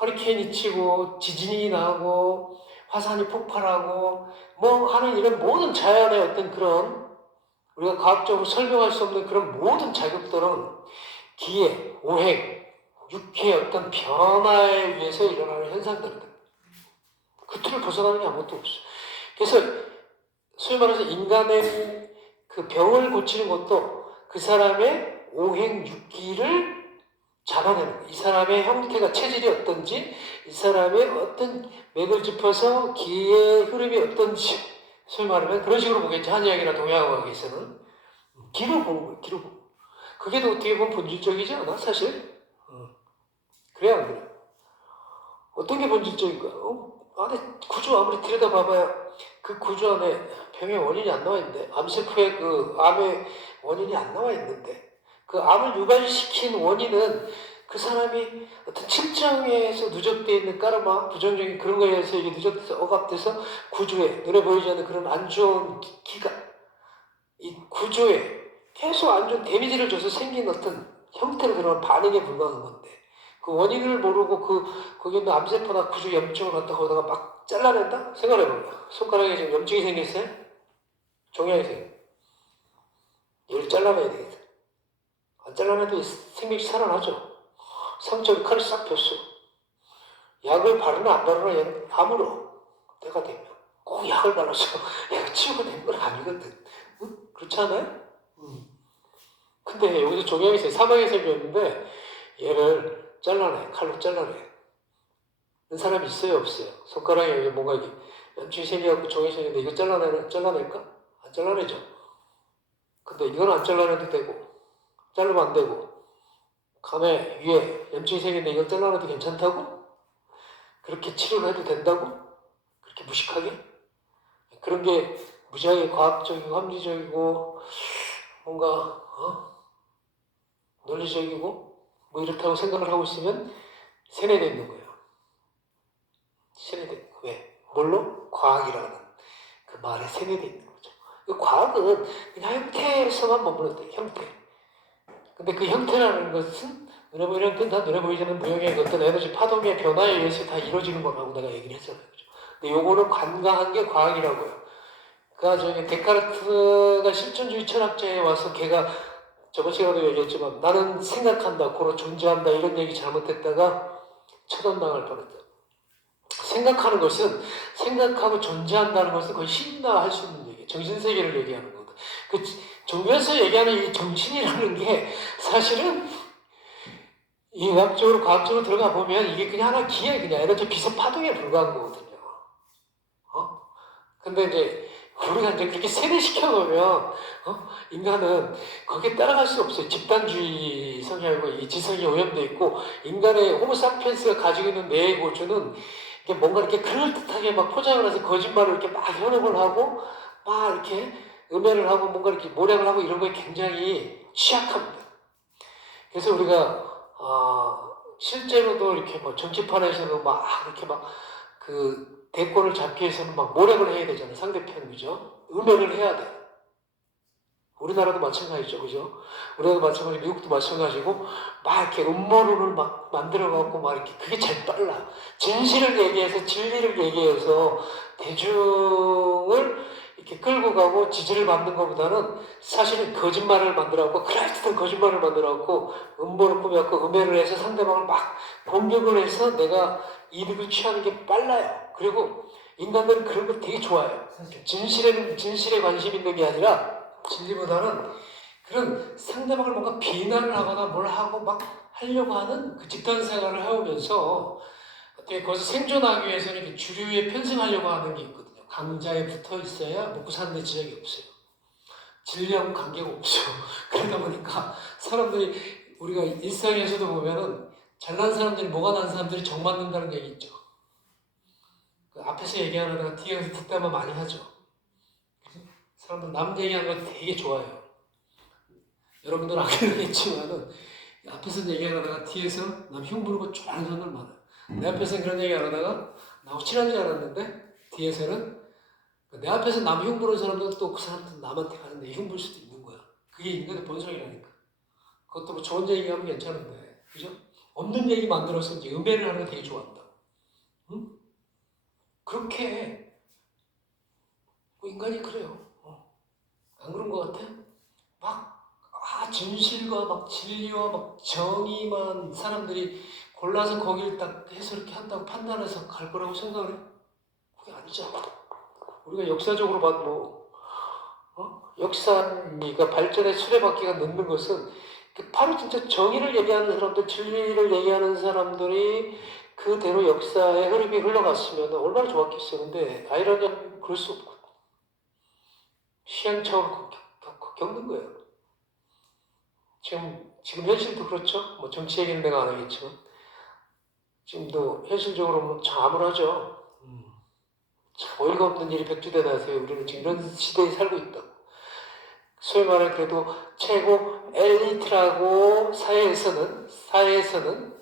허리케인이 치고 지진이 나고 화산이 폭발하고 하는 이런 모든 자연의 어떤 그런 우리가 과학적으로 설명할 수 없는 그런 모든 자극들은 기의, 오행, 육체의 어떤 변화에 의해서 일어나는 현상들이다. 그 틀을 벗어나는 게 아무것도 없어. 그래서 소위 말해서 인간의 그 병을 고치는 것도 그 사람의 오행 육기를 잡아내는 거예요. 이 사람의 형태가 체질이 어떤지, 이 사람의 어떤 맥을 짚어서 기의 흐름이 어떤지, 소위 말하면 그런 식으로 보겠지. 한의학이나 동양학에서는 기로 보는 거예요. 기로 보는 거예요. 그게 더 어떻게 보면 본질적이지 않아? 사실? 그래 안 그래? 어떤 게 본질적인가요? 안에 구조 아무리 들여다봐봐야 그 구조 안에 병의 원인이 안 나와 있는데 암세포의 그 암의 원인이 안 나와 있는데 그 암을 유발시킨 원인은 그 사람이 어떤 칠정에서 누적되어 있는 까르마 부정적인 그런 거에 의해서 이게 누적돼서 억압돼서 구조에 눈에 보이지 않는 그런 안 좋은 기가 이 구조에 계속 안 좋은 데미지를 줘서 생긴 어떤 형태로 드러난 반응에 불과한 건데 그 원인을 모르고 거기 있는 암세포나 구조 염증을 갖다 거기다가 막 잘라낸다? 생각해봐요. 손가락에 지금 염증이 생겼어요? 종양이 생겨. 이걸 잘라내야 되겠다. 안 잘라내도 생명이 살아나죠. 상처에 칼을 싹 폈어. 약을 바르나 안 바르나 얘는 아무로 때가 되면 꼭 약을 발라서 얘가 치유가 되는 건 아니거든. 응? 그렇지 않아요? 근데 여기서 종양이 사방에 생겼는데 얘를 잘라내. 칼로 잘라내. 그 사람이 있어요? 없어요? 손가락에 뭔가 이렇게 염증이 생겨갖고 종양이 생겼는데 이거 잘라낼까? 안 잘라내죠. 근데 이건 안 잘라내도 되고 자르면 안 되고 감에 위에 염증이 생겼는데 이걸 잘라내도 괜찮다고? 그렇게 치료를 해도 된다고? 그렇게 무식하게? 그런 게 무지하게 과학적이고 합리적이고 뭔가 논리적이고 이렇다고 생각을 하고 있으면 세뇌되어 있는 거예요. 세뇌되어 있는 거예요. 왜? 뭘로? 과학이라는 그 말에 세뇌되어 있는 거죠. 그 과학은 그냥 형태에서만 머무르는 형태. 근데 그 형태라는 것은 눈에 보이는 형태는 다 눈에 보이지 않는 무형의 어떤 에너지 파동의 변화에 의해서 다 이루어지는 거라고 내가 얘기를 했잖아요. 그죠? 근데 요거는 관과한 게 과학이라고요. 그러니까 데카르트가 실존주의 철학자에 와서 걔가 저번 시간에도 얘기했지만 나는 생각한다, 고로 존재한다 이런 얘기 잘못했다가 처단당할 뻔했다. 생각하는 것은 생각하고 존재한다는 것은 거의 신나 할 수 있는 얘기, 정신세계를 얘기하는 거다. 그 종교에서 얘기하는 이 정신이라는 게 사실은 이 의학적으로 과학적으로 들어가 보면 이게 그냥 하나 기에 그냥 에너지 비서 파동에 불과한 거거든요. 근데 이제 우리가 이제 그렇게 세뇌시켜 놓으면 인간은 거기에 따라갈 수 없어요. 집단주의 성향이고 이 지성이 오염돼 있고 인간의 호모사피엔스가 가지고 있는 뇌의 고주는 이게 뭔가 이렇게 그럴듯하게 막 포장을 해서 거짓말을 이렇게 막 현혹을 하고 막 이렇게 음해를 하고 뭔가 이렇게 모략을 하고 이런 거에 굉장히 취약합니다. 그래서 우리가 실제로도 이렇게 뭐 정치판에서도 막 이렇게 막 그 대권을 잡기 위해서는 막 모략을 해야 되잖아요. 상대편, 그죠? 음해를 해야 돼. 우리나라도 마찬가지죠. 그죠? 우리나라도 마찬가지고, 미국도 마찬가지고, 막 이렇게 음모론을 막 만들어갖고, 막 이렇게, 그게 제일 빨라. 진실을 얘기해서, 진리를 얘기해서, 대중을 이렇게 끌고 가고, 지지를 받는 것보다는 사실은 거짓말을 만들어갖고, 그럴듯한 거짓말을 만들어갖고, 음모를 꾸며갖고, 음해를 해서 상대방을 막 공격을 해서 내가 이득을 취하는 게 빨라요. 그리고 인간들은 그런 거 되게 좋아해요. 사실 진실에 관심 있는 게 아니라 진리보다는 그런 상대방을 뭔가 비난을 하거나 뭘 하고 막 하려고 하는 그 집단 생활을 해오면서 어떻게 거기서 생존하기 위해서는 이렇게 주류에 편승하려고 하는 게 있거든요. 강자에 붙어 있어야 먹고 사는 데 지장이 없어요. 진리하고 관계가 없죠. 그러다 보니까 사람들이 우리가 일상에서도 보면은 잘난 사람들이 뭐가 난 사람들이 정 맞는다는 얘기 있죠. 그 앞에서 얘기하다가 뒤에서 뒷담화 많이 하죠. 사람들 남 얘기하는 거 되게 좋아해요. 여러분들은 안 그러겠지만은 앞에서 얘기하다가 뒤에서 남 흉보는 거 좋아하는 사람들 많아요. 내 앞에서는 그런 얘기 안 하다가 나하고 친한 줄 알았는데 뒤에서는 내 앞에서 남 흉보는 사람들은 또 그 사람들 남한테 가는데 흉볼 수도 있는 거야. 그게 인간의 본성이라니까. 그것도 뭐 좋은 얘기하면 괜찮은데, 그죠? 없는 얘기 만들어서 이제 음해를 하는 거 되게 좋아한다. 응? 그렇게 해. 뭐 인간이 그래요. 안 그런 것 같아? 진실과 막 진리와 막 정의만 사람들이 골라서 거기를 딱 해서 이렇게 한다고 판단해서 갈 거라고 생각을 해? 그게 아니잖아. 우리가 역사적으로 봐도 역사가 발전의 수레바퀴가 늦는 것은 바로 진짜 정의를 얘기하는 사람들, 진리를 얘기하는 사람들이 그대로 역사의 흐름이 흘러갔으면 얼마나 좋았겠어요. 근데 아이러니하게 그럴 수 없고 시행착오를 겪는 거예요. 지금 현실도 그렇죠. 뭐 정치 얘기는 내가 안 하겠지만 지금도 현실적으로 뭐 참 암울하죠. 참 어이가 없는 일이 백주대나서요. 우리는 지금 이런 시대에 살고 있다고. 소위 말해 그래도 최고 엘리트라고 사회에서는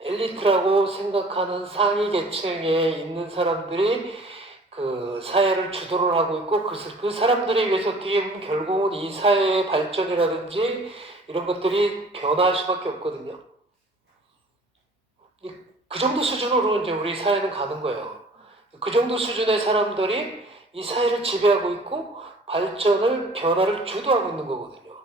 엘리트라고 생각하는 상위 계층에 있는 사람들이 그 사회를 주도를 하고 있고 그 사람들에 의해서 어떻게 보면 결국은 이 사회의 발전이라든지 이런 것들이 변화할 수밖에 없거든요. 그 정도 수준으로 이제 우리 사회는 가는 거예요. 그 정도 수준의 사람들이 이 사회를 지배하고 있고 발전을, 변화를 주도하고 있는 거거든요.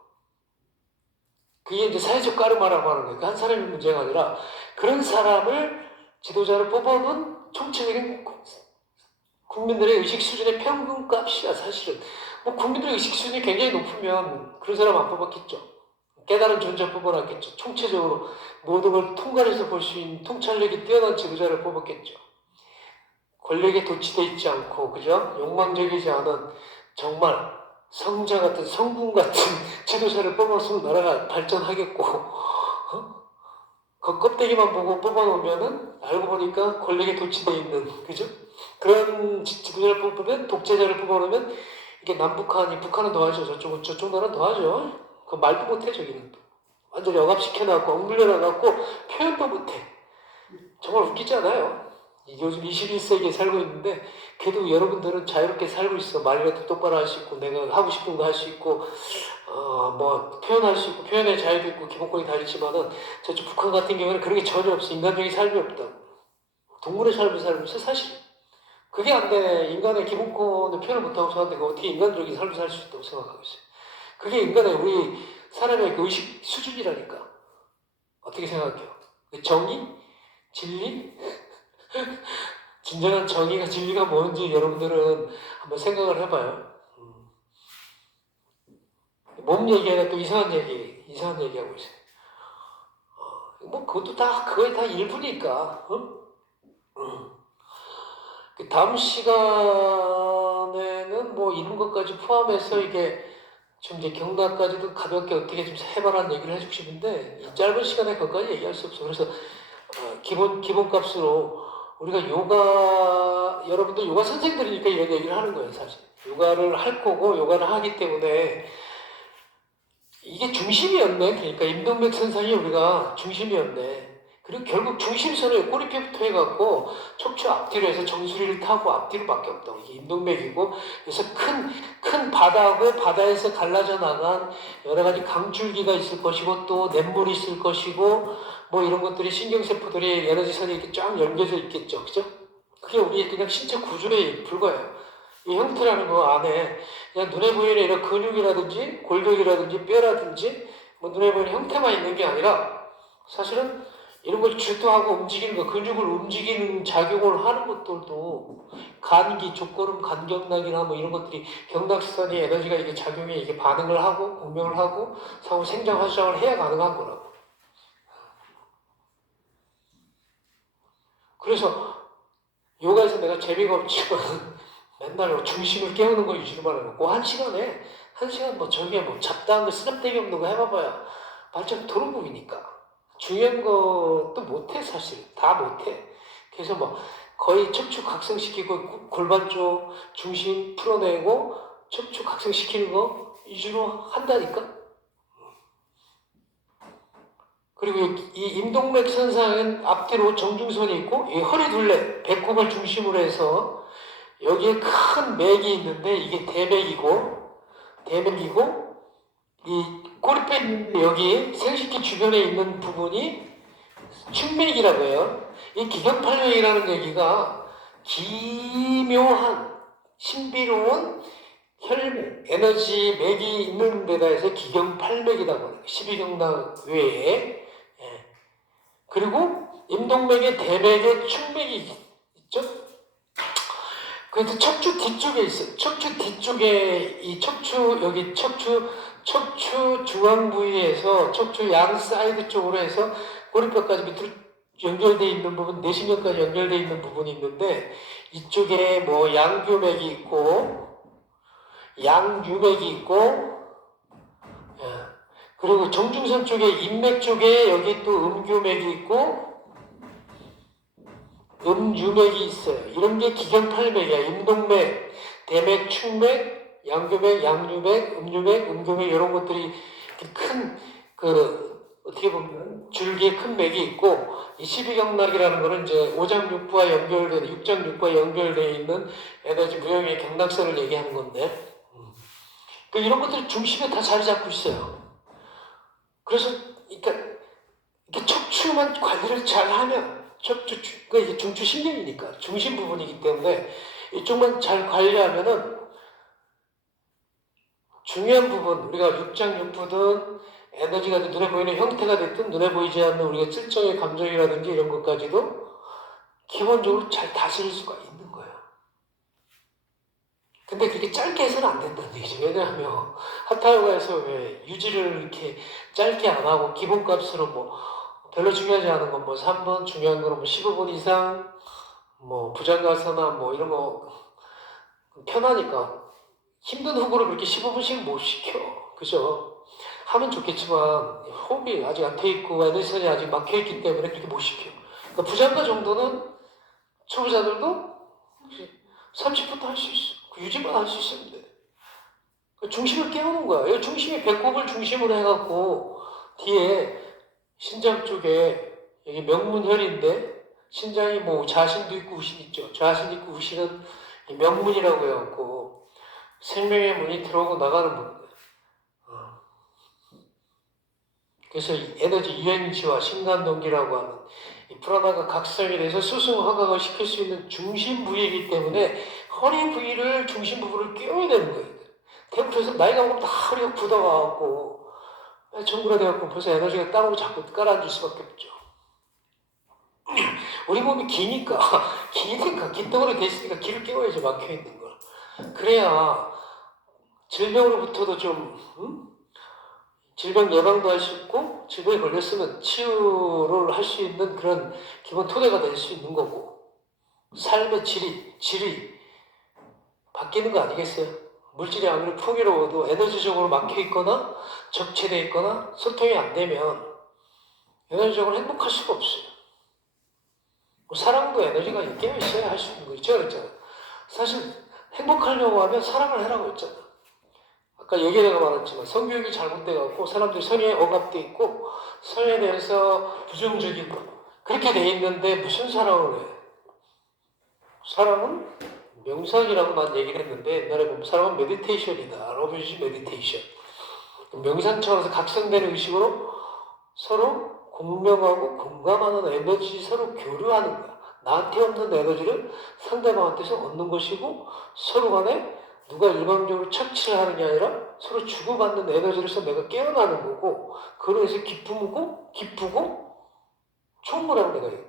그게 이제 사회적 까르마라고 하는 거예요. 한 사람의 문제가 아니라 그런 사람을 지도자를 뽑아놓은 총체적인 국민들의 의식 수준의 평균값이야, 사실은. 뭐 국민들의 의식 수준이 굉장히 높으면 그런 사람 안 뽑았겠죠. 깨달은 존재 뽑아놨겠죠. 총체적으로 모든 걸 통괄해서 볼 수 있는 통찰력이 뛰어난 지도자를 뽑았겠죠. 권력에 도취되어 있지 않고, 그죠? 욕망적이지 않은 정말 성자 같은, 성분 같은 지도자를 뽑았으면 나라가 발전하겠고, 그 껍데기만 보고 뽑아놓으면은 알고 보니까 권력에 도취되어 있는, 그죠? 그런 지도자를 뽑으면, 독재자를 뽑아놓으면 이게 남북한이, 북한은 더하죠. 저쪽 나라는 더하죠. 그 말도 못해, 저기는 또. 완전히 억압시켜놨고, 억눌려놔갖고, 표현도 못해. 정말 웃기지 않아요? 요즘 21세기에 살고 있는데, 그래도 여러분들은 자유롭게 살고 있어. 말이라도 똑바로 할 수 있고, 내가 하고 싶은 거 할 수 있고, 뭐, 표현할 수 있고, 표현의 자유도 있고, 기본권이 다 있지만은, 저쪽 북한 같은 경우는 그런 게 전혀 없어. 인간적인 삶이 없다고. 동물의 삶을 살고 있어, 사실. 그게 안 돼. 인간의 기본권을 표현을 못하고 사는데, 어떻게 인간적인 삶을 살 수 있다고 생각하고 있어요. 그게 인간의 우리 사람의 그 의식 수준이라니까. 어떻게 생각해요? 정의? 진리? 진정한 정의가 진리가 뭔지 여러분들은 한번 생각을 해봐요. 몸 얘기하다 또 이상한 얘기하고 있어요. 뭐 그것도 다 그거에 다 일부니까. 그 다음 시간에는 뭐 이런 것까지 포함해서 이게 좀 이제 경락까지도 가볍게 어떻게 좀 해봐라는 얘기를 해주고 싶은데 이 짧은 시간에 그것까지 얘기할 수 없어. 그래서 기본값으로 우리가 여러분들 요가 선생들이니까 이런 얘기를 하는 거예요, 사실. 요가를 할 거고 요가를 하기 때문에 이게 중심이었네. 그러니까 임동맥 선상이 우리가 중심이었네. 그리고 결국 중심선을 꼬리뼈부터 해갖고 척추 앞뒤로 해서 정수리를 타고 앞뒤로밖에 없다고. 이게 임동맥이고 그래서 큰 바다하고 바다에서 갈라져 나간 여러 가지 강줄기가 있을 것이고 또 냇물이 있을 것이고 뭐 이런 것들이 신경세포들이 에너지선이 이렇게 쫙 연결져 있겠죠. 그죠? 그게 우리 그냥 신체 구조에 불과해요. 이 형태라는 거 안에 그냥 눈에 보이는 이런 근육이라든지 골격이라든지 뼈라든지 뭐 눈에 보이는 형태만 있는 게 아니라 사실은 이런 걸 주도하고 움직이는 거, 근육을 움직이는 작용을 하는 것들도 간기, 족걸음, 간경락이나 뭐 이런 것들이 경락선이 에너지가 이게 작용해 이게 반응을 하고 공명을 하고 상호 생장 활성을 해야 가능한 거라고. 그래서 요가에서 내가 재미가 없지만 맨날 중심을 깨우는 거 위주로만 해놓고 한 시간 뭐 저게 뭐 잡다한 거 쓰잡대기 없는 거 해봐봐야 발전 도루묵이니까 중요한 것도 못해 사실 다 못해. 그래서 뭐 거의 척추 각성시키고 골반 쪽 중심 풀어내고 척추 각성시키는 거 위주로 한다니까. 그리고 이 임동맥선상은 앞뒤로 정중선이 있고 이 허리 둘레 배꼽을 중심으로 해서 여기에 큰 맥이 있는데 이게 대맥이고 이 꼬리뼈 있는데 여기 생식기 주변에 있는 부분이 충맥이라고 해요. 이 기경팔맥이라는 얘기가 기묘한 신비로운 혈맥, 에너지 맥이 있는 데다 해서 기경팔맥이라고 해요. 12경락 외에. 예. 그리고 임동맥에 대맥에 충맥이 있죠. 그래서 척추 뒤쪽에 있어요. 척추 뒤쪽에 이 여기 척추 중앙 부위에서 척추 양 사이드 쪽으로 해서 꼬리뼈까지 밑으로 연결되어 있는 부분, 내신경까지 연결되어 있는 부분이 있는데 이쪽에 뭐 양교맥이 있고 양유맥이 있고 예. 그리고 정중선 쪽에 인맥 쪽에 여기 또 음교맥이 있고 음유맥이 있어요. 이런 게 기경팔맥이야. 임동맥, 대맥, 충맥, 양교맥, 양유맥, 음유맥, 음교맥 이런 것들이 큰 어떻게 보면 줄기에 큰 맥이 있고 이 12경락이라는 거는 이제 오장육부와 연결된 육장육부와 연결되어 있는 에너지 무형의 경락선을 얘기하는 건데 이런 것들이 중심에 다 자리 잡고 있어요. 그래서 그러니까 척추만 관리를 잘 하면 이게 중추신경이니까 중심 부분이기 때문에 이쪽만 잘 관리하면은 중요한 부분 우리가 육장육부든 에너지가 눈에 보이는 형태가 됐든 눈에 보이지 않는 우리가 질정의 감정이라든지 이런 것까지도 기본적으로 잘 다스릴 수가 있는 거예요. 근데 그렇게 짧게 해서는 안 된다는 얘기죠. 왜냐하면 하타요가에서 왜 유지를 이렇게 짧게 안 하고 기본값으로 뭐 별로 중요하지 않은 건 뭐 3분, 중요한 거는 뭐 15분 이상, 뭐 부장가서나 뭐 이런 거 편하니까 힘든 훅으로 그렇게 15분씩 못 시켜. 그죠? 하면 좋겠지만 호흡이 아직 안 돼 있고 에너지선이 아직 막혀 있기 때문에 그렇게 못 시켜. 그러니까 부장가 정도는 초보자들도 30분도 할 수 있어. 유지만 할 수 있으면 돼. 중심을 깨우는 거야. 이 중심이 배꼽을 중심으로 해갖고 뒤에 신장 쪽에 여기 명문혈인데 신장이 뭐 자신도 있고 우신 있죠. 자신 있고 우신은 명문이라고 해갖고 생명의 문이 들어오고 나가는 부분. 그래서 에너지 유행치와 신간동기라고 하는 이 프라나가 각성이 돼서 수승화각을 시킬 수 있는 중심 부위이기 때문에 허리 부위를 중심 부분을 끼워야 되는 거예요. 대부분에서 나이가 먹으면 다 허리가 굳어가고 정부가 돼갖고 벌써 에너지가 땅으로 자꾸 깔아앉을 수밖에 없죠. 우리 몸이 기니까 긴덩어리 돼 있으니까 기를 끼워야죠. 막혀있는 걸. 그래야 질병으로부터도 좀 질병 예방도 할 수 있고 질병에 걸렸으면 치유를 할 수 있는 그런 기본 토대가 될 수 있는 거고 삶의 질이 바뀌는 거 아니겠어요? 물질이 아무리 풍요로워도 에너지적으로 막혀있거나 적체되어 있거나 소통이 안 되면 에너지적으로 행복할 수가 없어요. 뭐 사랑도 에너지가 깨어있어야 할 수 있는 거 있죠? 그랬잖아. 사실 행복하려고 하면 사랑을 하라고 했잖아. 아까 얘기가 많았지만 성교육이 잘못돼갖고 사람들이 선의에 억압돼 있고 선의에 대해서 부정적이고 그렇게 돼 있는데 무슨 사랑을 해? 사랑은 명상이라고 난 얘기를 했는데 옛날에 보면 사랑은 메디테이션이다. 러브 이즈 메디테이션. 명상 차원에서 각성되는 의식으로 서로 공명하고 공감하는 에너지 서로 교류하는 거야. 나한테 없는 에너지를 상대방한테서 얻는 것이고 서로 간에 누가 일방적으로 착취를 하는 게 아니라 서로 주고받는 에너지로서 내가 깨어나는 거고 그로 해서 기쁘고 충분하고 내가 얘기해.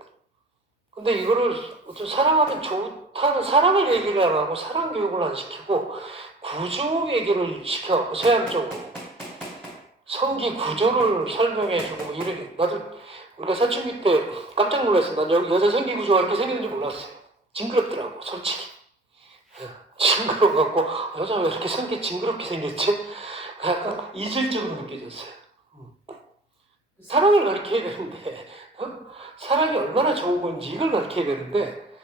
근데 이거를 어떤 사랑하면 좋다는 사랑을 얘기를 안 하고 사랑 교육을 안 시키고 구조 얘기를 시켜갖고 세안적으로 성기 구조를 설명해주고 뭐 이런 나도 우리가 사춘기 때 깜짝 놀랐어. 난 여자 성기 구조가 이렇게 생기는지 몰랐어요. 징그럽더라고 솔직히. 징그러워갖고 여자가 왜 이렇게 성기 징그럽게 생겼지? 약간 이질적으로 느껴졌어요. 사랑을 가르쳐야 되는데 사랑이 얼마나 좋은 건지 이걸 가르쳐야 되는데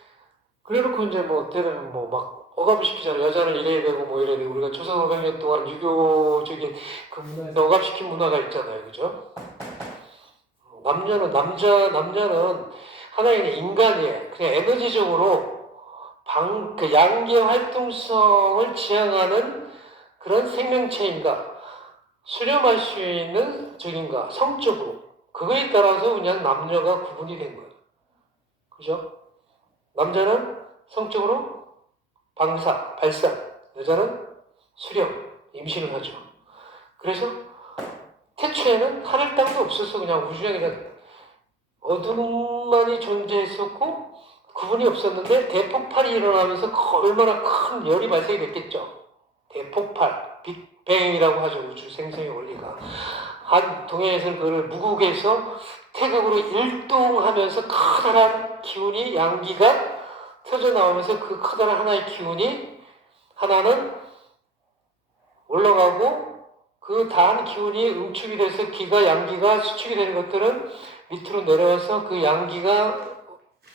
그래놓고 이제 뭐 때는 뭐 막 억압시키잖아요. 여자는 이래야 되고 뭐 이래야 되고 우리가 조선 500년 동안 유교적인 그 문화에서 억압시킨 문화가 있잖아요. 그죠? 남자는 하나의 인간이에요. 그냥 에너지적으로 그 양기의 활동성을 지향하는 그런 생명체인가 수렴할 수 있는 적인가 성적으로 그거에 따라서 그냥 남녀가 구분이 된 거예요. 그죠? 남자는 성적으로 발산, 여자는 수렴, 임신을 하죠. 그래서 태초에는 하늘 땅도 없었어. 그냥 우주에 그냥 어둠만이 존재했었고 구분이 없었는데 대폭발이 일어나면서 얼마나 큰 열이 발생이 됐겠죠. 대폭발, 빅뱅이라고 하죠. 우주 생성의 원리가. 한 동해에서는 그걸 무국에서 태극으로 일동하면서 커다란 기운이 양기가 터져 나오면서 그 커다란 하나의 기운이 하나는 올라가고 그 다음 기운이 응축이 돼서 기가 양기가 수축이 되는 것들은 밑으로 내려와서 그 양기가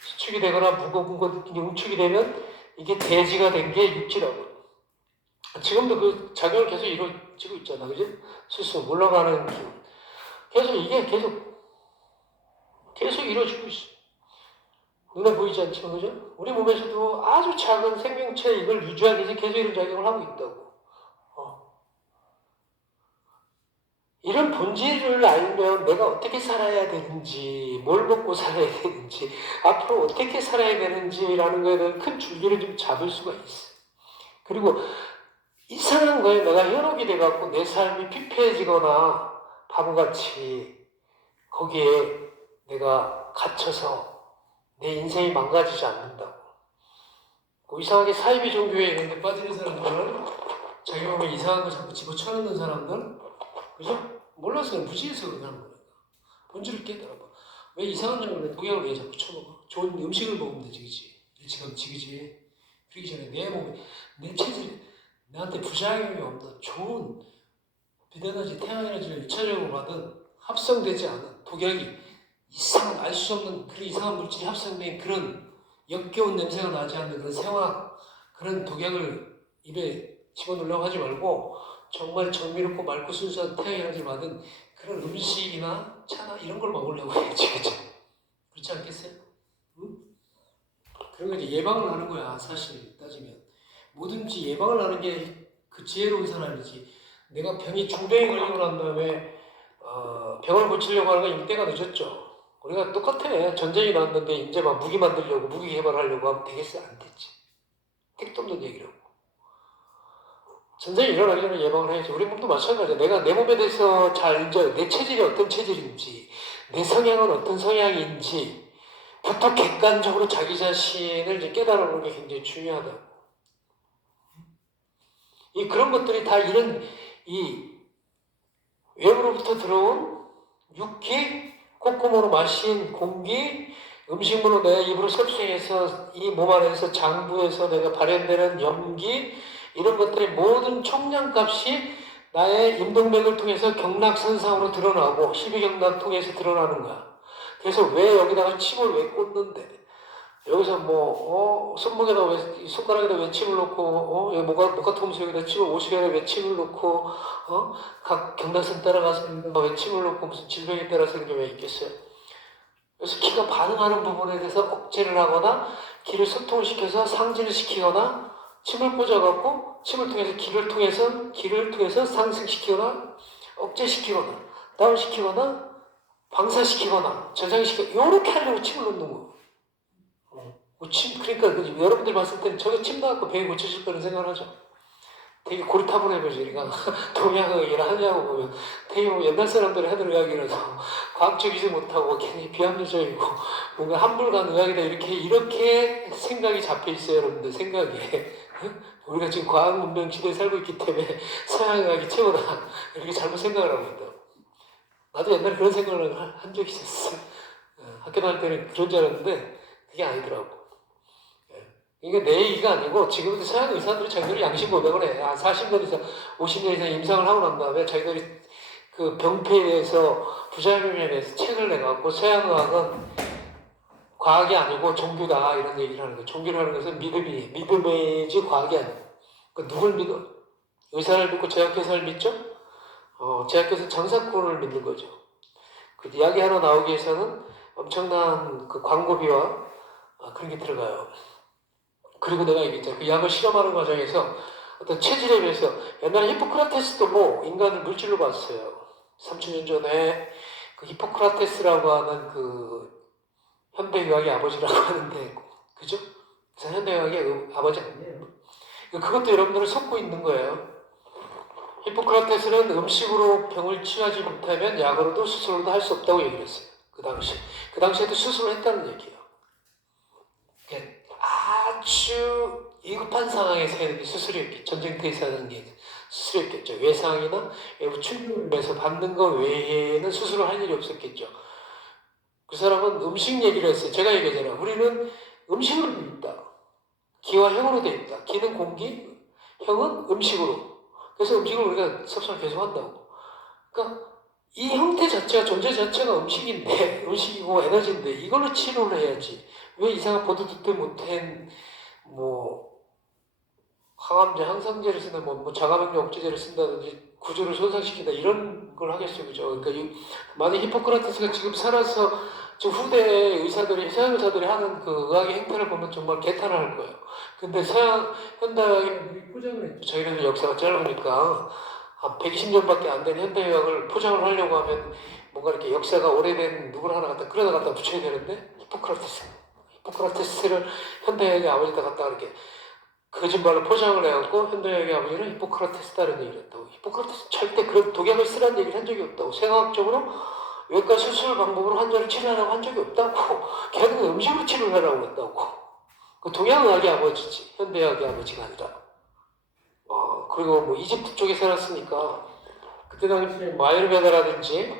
수축이 되거나 무거운 것들이 응축이 되면 이게 대지가 된 게 육지라고. 지금도 그 작용을 계속 이루어지고 있잖아. 그지? 스스로 올라가는 기운. 이게 계속 이루어지고 있어. 눈에 보이지 않지만, 그죠? 우리 몸에서도 아주 작은 생명체 이걸 유지하기 위해서 계속 이런 작용을 하고 있다고. 이런 본질을 알면 내가 어떻게 살아야 되는지, 뭘 먹고 살아야 되는지, 앞으로 어떻게 살아야 되는지라는 거에 대한 큰 줄기를 좀 잡을 수가 있어. 그리고 이상한 거에 내가 현혹이 돼갖고 내 삶이 피폐해지거나 바보같이 거기에 내가 갇혀서 내 인생이 망가지지 않는다고. 그 이상하게 사이비 종교에 있는데 빠지는 사람들은 자기 몸에 이상한 거 자꾸 집어쳐넣는 사람들, 그죠? 몰라서 무지해서 그러는 거야. 본질을 깨달아봐. 왜 이상한 걸 독약을 왜 자꾸 쳐먹어? 좋은 음식을 먹으면 되지, 그치? 일찌감치, 그치? 그러기 전에 내 몸에, 내 체질에 나한테 부작용이 없는 좋은 비대에너지, 태양에너지를 2차적으로 받은 합성되지 않은 독약이 이상한 알 수 없는 그런 이상한 물질이 합성된 그런 역겨운 냄새가 나지 않는 그런 생화 그런 독약을 입에 집어넣으려고 하지 말고 정말 정미롭고 맑고 순수한 태양에너지를 받은 그런 음식이나 차나 이런 걸 먹으려고 해야지, 그죠? 그렇지 않겠어요? 응? 그런 거 이제 예방을 하는 거야, 사실 따지면. 뭐든지 예방을 하는 게 그 지혜로운 사람이지. 내가 중병이 걸리고 난 다음에 병을 고치려고 하는 건 이미 때가 늦었죠. 우리가 똑같아. 전쟁이 나왔는데 이제 막 무기 만들려고 무기 개발하려고 하면 되겠어? 안 됐지. 택도 없는 얘기라고. 전쟁이 일어나기 전에 예방을 해야지. 우리 몸도 마찬가지야. 내가 내 몸에 대해서 잘 이제 내 체질이 어떤 체질인지, 내 성향은 어떤 성향인지, 부터 객관적으로 자기 자신을 이제 깨달아보는 게 굉장히 중요하다고. 그런 것들이 다 외부로부터 들어온 육기, 콧구멍으로 마신 공기, 음식물로 내 입으로 섭취해서 이 몸 안에서 장부에서 내가 발현되는 염기, 이런 것들의 모든 총량값이 나의 임동맥을 통해서 경락선상으로 드러나고 12경락 통해서 드러나는 거야. 그래서 왜 여기다가 침을 왜 꽂는데? 여기서 손가락에다 왜 침을 놓고, 여기 목화통수 여기다 침을, 오시개에 왜 침을 놓고, 각 경락선 따라가서 왜 침을 놓고 무슨 질병에 따라서 이런 게 왜 있겠어요? 그래서 기가 반응하는 부분에 대해서 억제를 하거나, 기를 소통시켜서 상진을 시키거나, 침을 꽂아갖고, 침을 통해서 기를 통해서 상승시키거나, 억제시키거나, 다운시키거나, 방사시키거나, 저장시키거나, 이렇게 하려고 침을 놓는 거예요. 그러니까 여러분들 봤을 때는 저거 침 나갖고 병이 고쳐질 거는 생각을 하죠. 되게 고리타분해 보이니까 동양의 얘기를 하냐고 보면 되게 뭐 옛날 사람들이 하던 이야기라서 과학적이지 못하고 괜히 비합리적이고 뭔가 한불간 의학이다 이렇게 생각이 잡혀 있어요, 여러분들 생각에. 우리가 지금 과학 문명 시대에 살고 있기 때문에 서양 의학이 최고다 이렇게 잘못 생각을 하고 있다. 나도 옛날에 그런 생각을 한 적이 있었어. 학교 다닐 때는 그런 줄 알았는데 그게 아니더라고. 이게 내 얘기가 아니고 지금도 서양 의사들이 자기들이 양심 고백을 해. 40년 이상, 50년 이상 임상을 하고 난 다음에 자기들이 그 병폐에 대해서 부작용에 대해서 책을 내갖고 서양 의학은 과학이 아니고 종교다 이런 얘기를 하는 거예요. 종교라는 것은 믿음이지 과학이 아니에요. 그러니까 누굴 믿어? 의사를 믿고 제약회사를 믿죠? 제약회사 장사꾼을 믿는 거죠. 그 이야기 하나 나오기 위해서는 엄청난 그 광고비와 그런 게 들어가요. 그리고 내가 얘기했잖아. 그 약을 실험하는 과정에서 어떤 체질에 비해서 옛날에 히포크라테스도 뭐 인간을 물질로 봤어요. 3000년 전에 그 히포크라테스라고 하는 그 현대의학의 아버지라고 하는데 그죠? 그래서 현대의학의 아버지 아니에요. 그것도 여러분들을 속고 있는 거예요. 히포크라테스는 음식으로 병을 치유하지 못하면 약으로도 수술로도 할 수 없다고 얘기를 했어요. 그 당시에도 수술을 했다는 얘기예요. 아주 위급한 상황에서 해야 되는 게 수술이었겠죠. 전쟁터에서 하는 게 수술이었겠죠. 외상이나 외부 출혈에서 받는 것 외에는 수술을 할 일이 없었겠죠. 그 사람은 음식 얘기를 했어요. 제가 얘기하잖아요. 우리는 음식으로 돼 있다. 기와 형으로 돼 있다. 기는 공기, 형은 음식으로. 그래서 음식을 우리가 섭취를 계속 한다고. 그러니까 이 형태 자체가, 존재 자체가 음식인데, 음식이고 에너지인데, 이걸로 치료를 해야지. 왜 이상한 보도 듣도 못한, 항암제, 항상제를 쓴다, 자가면역 억제제를 쓴다든지, 구조를 손상시킨다, 이런 걸 하겠어요. 그죠? 그러니까 만약 히포크라테스가 지금 살아서, 지금 후대 의사들이, 서양 의사들이 하는 그 의학의 행태를 보면 정말 개탄을 할 거예요. 근데 현대의학이 포장을 했죠. 저희는 역사가 짧으니까. 한 120년밖에 안 된 현대의학을 포장을 하려고 하면 뭔가 이렇게 역사가 오래된 누구를 하나 갖다 끌어다 갖다 붙여야 되는데 히포크라테스를 현대의학의 아버지다 갖다 이렇게 거짓말로 포장을 해갖고 현대의학의 아버지는 히포크라테스다는 얘기를 했다고. 히포크라테스 절대 그런 독약을 쓰라는 얘기를 한 적이 없다고. 생화학적으로 외과 수술 방법으로 환자를 치료하라고 한 적이 없다고. 걔는 음식으로 치료를 하라고 했다고. 그 동양의학의 아버지지 현대의학의 아버지가 아니라. 그리고 이집트 쪽에 살았으니까 그때 당시에 아유르베다라든지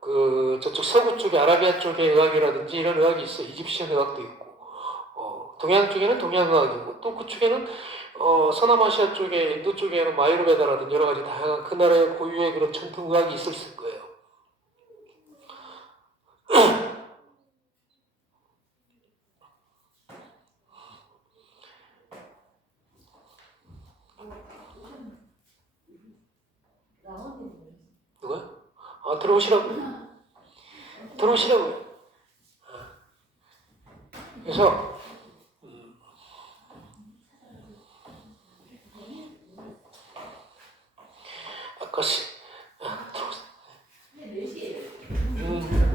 그 저쪽 서구 쪽에 아라비아 쪽의 의학이라든지 이런 의학이 있어요. 이집시언 의학도 있고 동양 쪽에는 동양의학이고 또 그쪽에는 서남아시아 쪽에 인도 쪽에는 아유르베다라든지 여러 가지 다양한 그 나라의 고유의 그런 전통 의학이 있었을 거예요. 누가? 들어오시라고요. 그래서 들어오세요.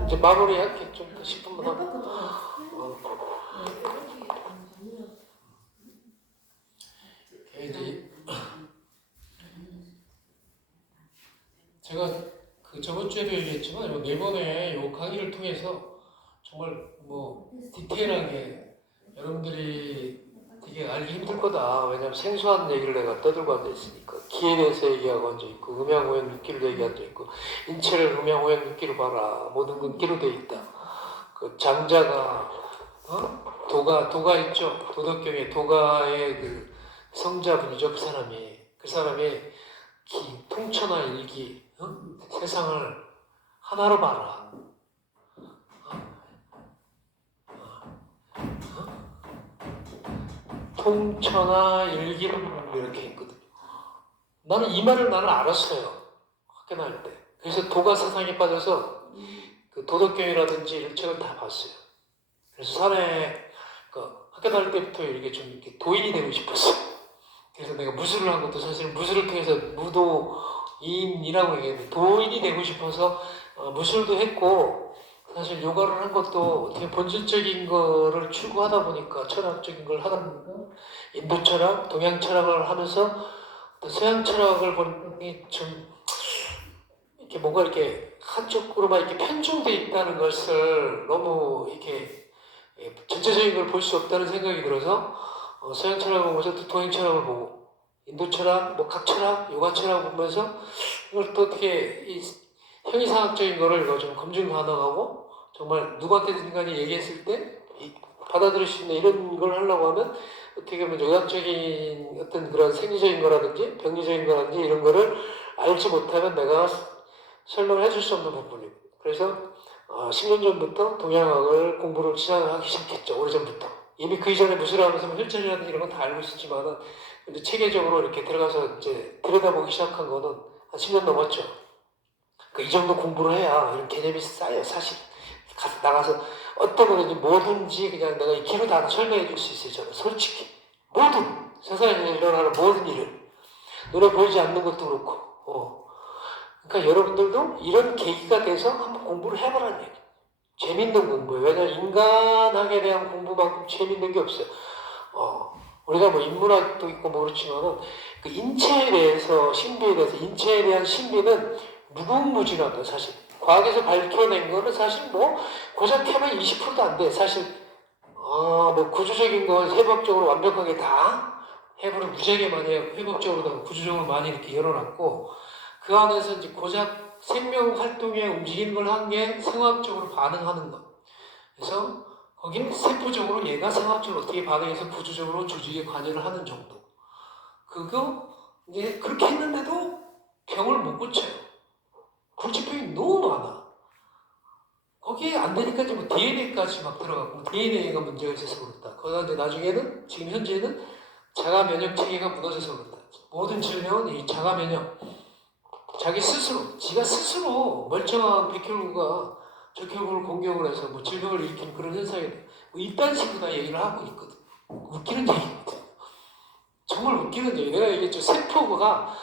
이제 마무리할게. 좀 더 10분만 하고. 이제 제가 그 저번 주에도 얘기했지만 이번에 이 강의를 통해서 정말 디테일하게 여러분들이 되게 알기 힘들 거다. 왜냐면 생소한 얘기를 내가 떠들고 앉아있으니까. 기에 대해서 얘기하고 앉아있고, 음양오행 육기로 얘기하고 앉아있고, 인체를 음양오행 육기로 봐라. 모든 건 기로 되어 있다. 그 장자가, 도가 있죠. 도덕경에 도가의 그 성자분이죠. 그 사람이 통천하 일기, 세상을 하나로 봐라. 통천하 일기를 이렇게 했거든요. 나는 이 말을 알았어요. 학교 다닐 때. 그래서 도가 사상에 빠져서 그 도덕경이라든지 이런 책을 다 봤어요. 그래서 학교 다닐 때부터 이렇게 도인이 되고 싶었어요. 그래서 내가 무술을 한 것도 사실 무술을 통해서 무도인이라고 얘기했는데 도인이 되고 싶어서 무술도 했고 사실 요가를 한 것도 어떻게 본질적인 거를 추구하다 보니까 철학적인 걸 하다 보니까 인도 철학, 동양 철학을 하면서 또 서양 철학을 보니 좀 이렇게 뭔가 이렇게 한쪽으로만 이렇게 편중돼 있다는 것을 너무 이렇게 전체적인 걸 볼 수 없다는 생각이 들어서 서양 철학을 보면서 또 동양 철학을 보고 인도 철학, 뭐 각 철학, 요가 철학 보면서 이걸 또 어떻게 이 형이상학적인 거를 이거 좀 검증 가능하고 정말 누구한테든 간에 얘기했을 때 받아들일 수 있는 이런 걸 하려고 하면 어떻게 보면 의학적인 어떤 그런 생리적인 거라든지 병리적인 거라든지 이런 거를 알지 못하면 내가 설명을 해줄 수 없는 부분이고 그래서 10년 전부터 동양학을 공부를 시작하기 시작했죠. 오래전부터. 이미 그 이전에 무술하면서 뭐 혈전이라든지 이런 건 다 알고 있었지만은 근데 체계적으로 이렇게 들어가서 이제 들여다보기 시작한 거는 한 10년 넘었죠. 그 이 정도 공부를 해야 이런 개념이 쌓여 사실 나가서 어떤 거든지 뭐든지 그냥 내가 이 귀로 다 설명해 줄 수 있어요. 저는 솔직히 모든 세상에 일어나는 모든 일을 눈에 보이지 않는 것도 그렇고 그러니까 여러분들도 이런 계기가 돼서 한번 공부를 해보라는 얘기. 재밌는 공부예요. 왜냐하면 인간학에 대한 공부만큼 재밌는 게 없어요. 우리가 뭐 인문학도 있고 뭐 그렇지만은 그 인체에 대해서 신비에 대해서 인체에 대한 신비는 무궁무진하다 사실. 과학에서 밝혀낸 거는 사실 뭐 고작 해봐 20%도 안 돼. 사실 뭐 구조적인 거 해법적으로 완벽하게 다 해부를 무지하게 많이 해요. 해법적으로 구조적으로 많이 이렇게 열어놨고 그 안에서 이제 고작 생명 활동에 움직이는 걸 한 게 생화학적으로 반응하는 것. 그래서 거기는 세포적으로 얘가 생화학적으로 어떻게 반응해서 구조적으로 조직에 관여를 하는 정도. 그거 이제 그렇게 했는데도 병을 못 고쳐요. 불치병이 너무 많아. 거기에 안 되니까 이제 뭐 DNA까지 막 들어가고 DNA가 문제가 있어서 그렇다. 그런데 나중에는 지금 현재는 자가 면역 체계가 무너져서 그렇다. 모든 질병은 이 자가 면역 자기 스스로, 지가 스스로 멀쩡한 백혈구가 적혈구를 공격을 해서 뭐 질병을 일으키는 그런 현상이 뭐 이딴 식으로 다 얘기를 하고 있거든. 웃기는 얘기거든. 정말 웃기는 얘기. 내가 얘기했죠. 세포가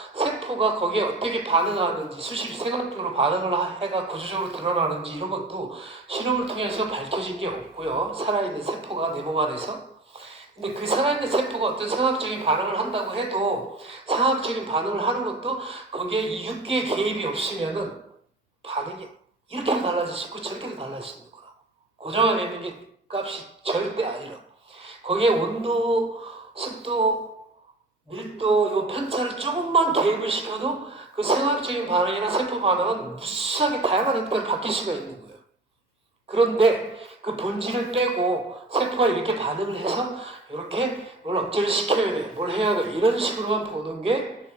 거기에 어떻게 반응하는지, 수십 생학적으로 반응을 해가 구조적으로 드러나는지 이런 것도 실험을 통해서 밝혀진 게 없고요. 살아있는 세포가 내 몸 안에서. 근데 그 살아있는 세포가 어떤 생학적인 반응을 한다고 해도 상학적인 반응을 하는 것도 거기에 이 육계의 개입이 없으면은 반응이 이렇게도 달라질 수 있고 저렇게도 달라질 수 있는 거라. 고정화되어 있는 게 값이 절대 아니라. 거기에 온도, 습도, 밀도, 요 편차를 조금만 개입을 시켜도 그 생학적인 반응이나 세포 반응은 무수하게 다양한 형태로 바뀔 수가 있는 거예요. 그런데 그 본질을 빼고 세포가 이렇게 반응을 해서 이렇게 뭘 억제를 시켜야 돼, 뭘 해야 돼 이런 식으로만 보는 게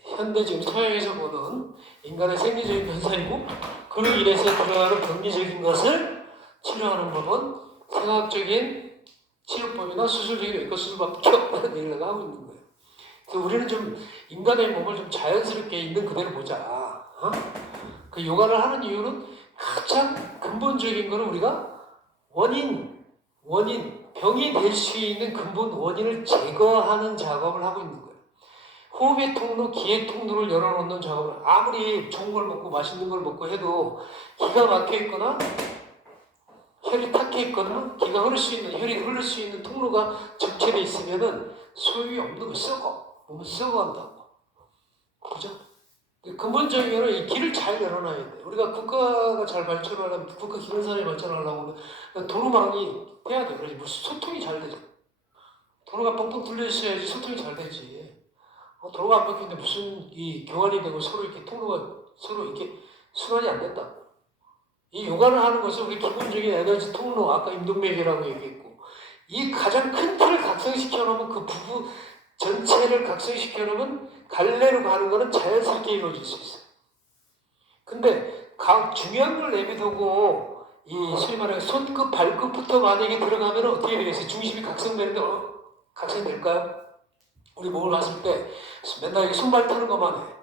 현대 지금 서양에서 보는 인간의 생리적인 현상이고 그로 인해서 드러나는 병리적인 것을 치료하는 법은 생학적인 치료법이나 수술적인 외과 수술밖에 없다는 얘기를 하고 있는 거예요. 그래서 우리는 좀 인간의 몸을 좀 자연스럽게 있는 그대로 보자. 그 요가를 하는 이유는 가장 근본적인 거는 우리가 병이 될 수 있는 근본 원인을 제거하는 작업을 하고 있는 거예요. 호흡의 통로, 기의 통로를 열어놓는 작업을 아무리 좋은 걸 먹고 맛있는 걸 먹고 해도 기가 막혀 있거나 혈이 탁해 있거나 기가 흐를 수 있는, 혈이 흐를 수 있는 통로가 적체돼 있으면은 소용이 없는 거 썩어. 몸은 썩어간다고. 그죠? 근본적인 거는 이 길을 잘 열어놔야 돼. 우리가 국가가 잘 발전하려면, 국가 기본산업이 발전하려고 하면 도로망이 돼야 돼. 그래야지 무슨 소통이 잘 되죠. 도로가 뻥뻥 뚫려 있어야지 소통이 잘 되지. 도로가 안 막히는데 무슨 이 교환이 되고 서로 이렇게 통로가 서로 이렇게 순환이 안 된다. 이 요가를 하는 것은 우리 기본적인 에너지 통로, 아까 임동맥이라고 얘기했고, 이 가장 큰 틀을 각성시켜 놓으면 그 부분 전체를 각성시켜 놓으면 갈래로 가는 거는 자연스럽게 이루어질 수 있어요. 근데 중요한 걸 내비두고 이 소위 말하는 손끝, 발끝부터 만약에 들어가면 어떻게 되겠어요? 중심이 각성되는데 각성될까요? 우리 몸을 봤을 때 맨날 이렇게 손발 터는 것만 해.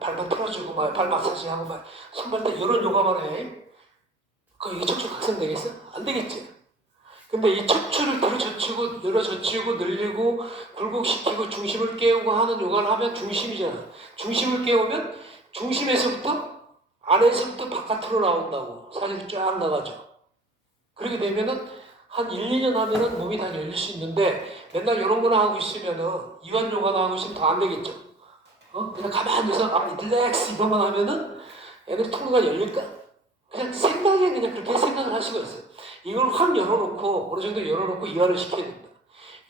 발만 틀어주고 발 마사지하고 손발 때 이런 요가만 해. 그럼 이게 척추 각성되겠어? 안 되겠지. 근데 이 척추를 들어젖히고 늘어젖히고 늘리고 굴곡시키고 중심을 깨우고 하는 요가를 하면 중심이잖아. 중심을 깨우면 중심에서부터 안에서부터 바깥으로 나온다고. 사실 쫙 나가죠. 그렇게 되면은 한 1, 2년 하면은 몸이 다 열릴 수 있는데 맨날 이런 거나 하고 있으면은 이완 요가나 하고 있으면 더 안 되겠죠. 그냥 가만히 있어서 릴렉스 이것만 하면은 애들 통로가 열릴까? 그냥 생각에 그냥 그렇게 생각을 할 수가 있어요. 이걸 확 열어놓고 어느 정도 열어놓고 이완을 시켜야 된다.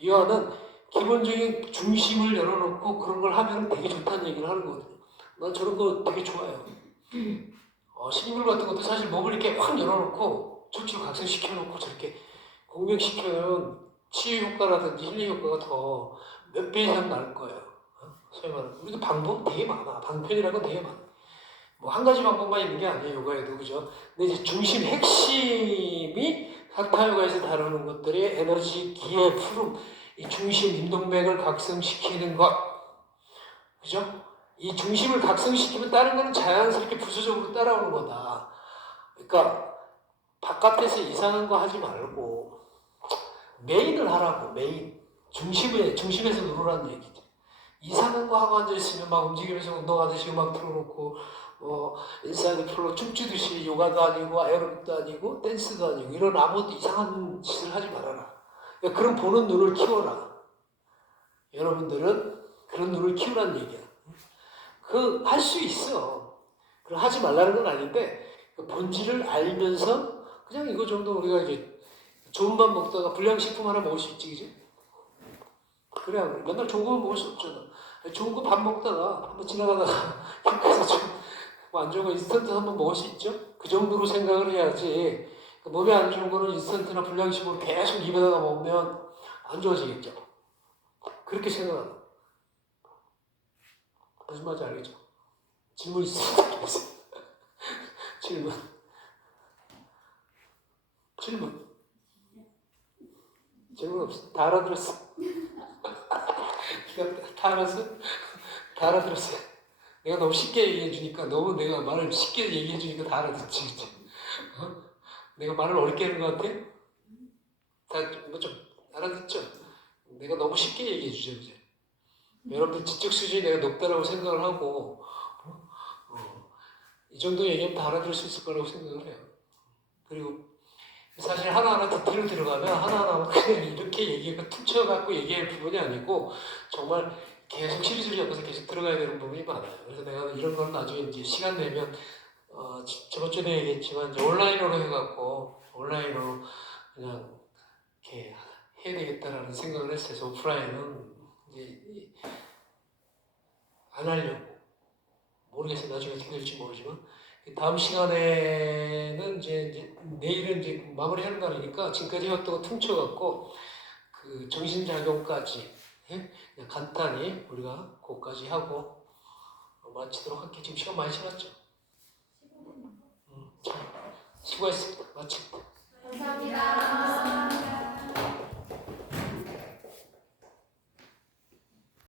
이완은 기본적인 중심을 열어놓고 그런 걸 하면 되게 좋다는 얘기를 하는 거거든요. 난 저런 거 되게 좋아해요. 식이물 같은 것도 사실 몸을 이렇게 확 열어놓고 척추를 각성시켜놓고 저렇게 공명시켜놓으면 치유 효과라든지 힐링 효과가 더 몇 배 이상 날 거예요. 소위 말하는 우리도 방법 되게 많아. 방편이라는 건 되게 많아. 뭐 한 가지 방법만 있는 게 아니에요. 요가에도 그죠? 근데 이제 중심 핵심이 하타 요가에서 다루는 것들이 에너지, 기회, 푸름, 이 중심 인동맥을 각성시키는 것, 그죠? 이 중심을 각성시키면 다른 거는 자연스럽게 부수적으로 따라오는 거다. 그러니까 바깥에서 이상한 거 하지 말고 메인을 하라고. 메인 중심에서 누르라는 얘기죠. 이상한 거 하고 앉아있으면 막 움직이면서 운동하듯이 음악 틀어놓고 인사이드 플로 춤추듯이 요가도 아니고 아에로빅도 아니고 댄스도 아니고 이런 아무것도 이상한 짓을 하지 말아라. 그러니까 그런 보는 눈을 키워라. 여러분들은 그런 눈을 키우라는 얘기야. 할 수 있어. 그럼 하지 말라는 건 아닌데 그 본질을 알면서 그냥 이거 정도 우리가 이제 좋은 밥 먹다가 불량식품 하나 먹을 수 있지, 그지? 그래, 맨날 좋은 거만 먹을 수 없잖아. 좋은 거 밥 먹다가 한번 지나가다가 그래서 좀 안 좋은 거 인스턴트 한번 먹을 수 있죠? 그 정도로 생각을 해야지. 몸에 안 좋은 거는 인스턴트나 불량식품을 계속 입에다가 먹으면 안 좋아지겠죠. 그렇게 생각하라. 무슨 말인지 알겠죠? 질문 있으면 해보세요. 질문 없어. 다 알아들었어. 다 알았어? 다 알아들었어요. 내가 너무 쉽게 얘기해 주니까 내가 말을 쉽게 얘기해 주니까 다 알아듣지, 그치? 내가 말을 어렵게 하는 것 같아? 다 뭐 좀 알아듣죠? 내가 너무 쉽게 얘기해 주죠, 그죠? 여러분들 지적 수준이 내가 높다라고 생각을 하고 이 정도 얘기하면 다 알아들을 수 있을 거라고 생각을 해요. 그리고 사실 하나하나 디테일로 들어가면 하나하나 그냥 이렇게 얘기가 퉁쳐갖고 얘기할 부분이 아니고 정말 계속 시리즈를 잡아서 계속 들어가야 되는 부분이 많아요. 그래서 내가 이런 건 나중에 이제 시간 내면 저번 주에 얘기했지만 이제 온라인으로 해갖고 온라인으로 그냥 이렇게 해야 되겠다라는 생각을 했어요. 오프라인은 이제 안 하려고. 모르겠어요. 나중에 어떻게 될지 모르지만 다음 시간에는 이제 내일은 이제 마무리하는 날이니까 지금까지 해왔던 거 퉁쳐갖고 그 정신작용까지 그냥 간단히 우리가 그거까지 하고 마치도록 할게요. 지금 시간 많이 지났죠? 수고했습니다. 마칩니다. 감사합니다.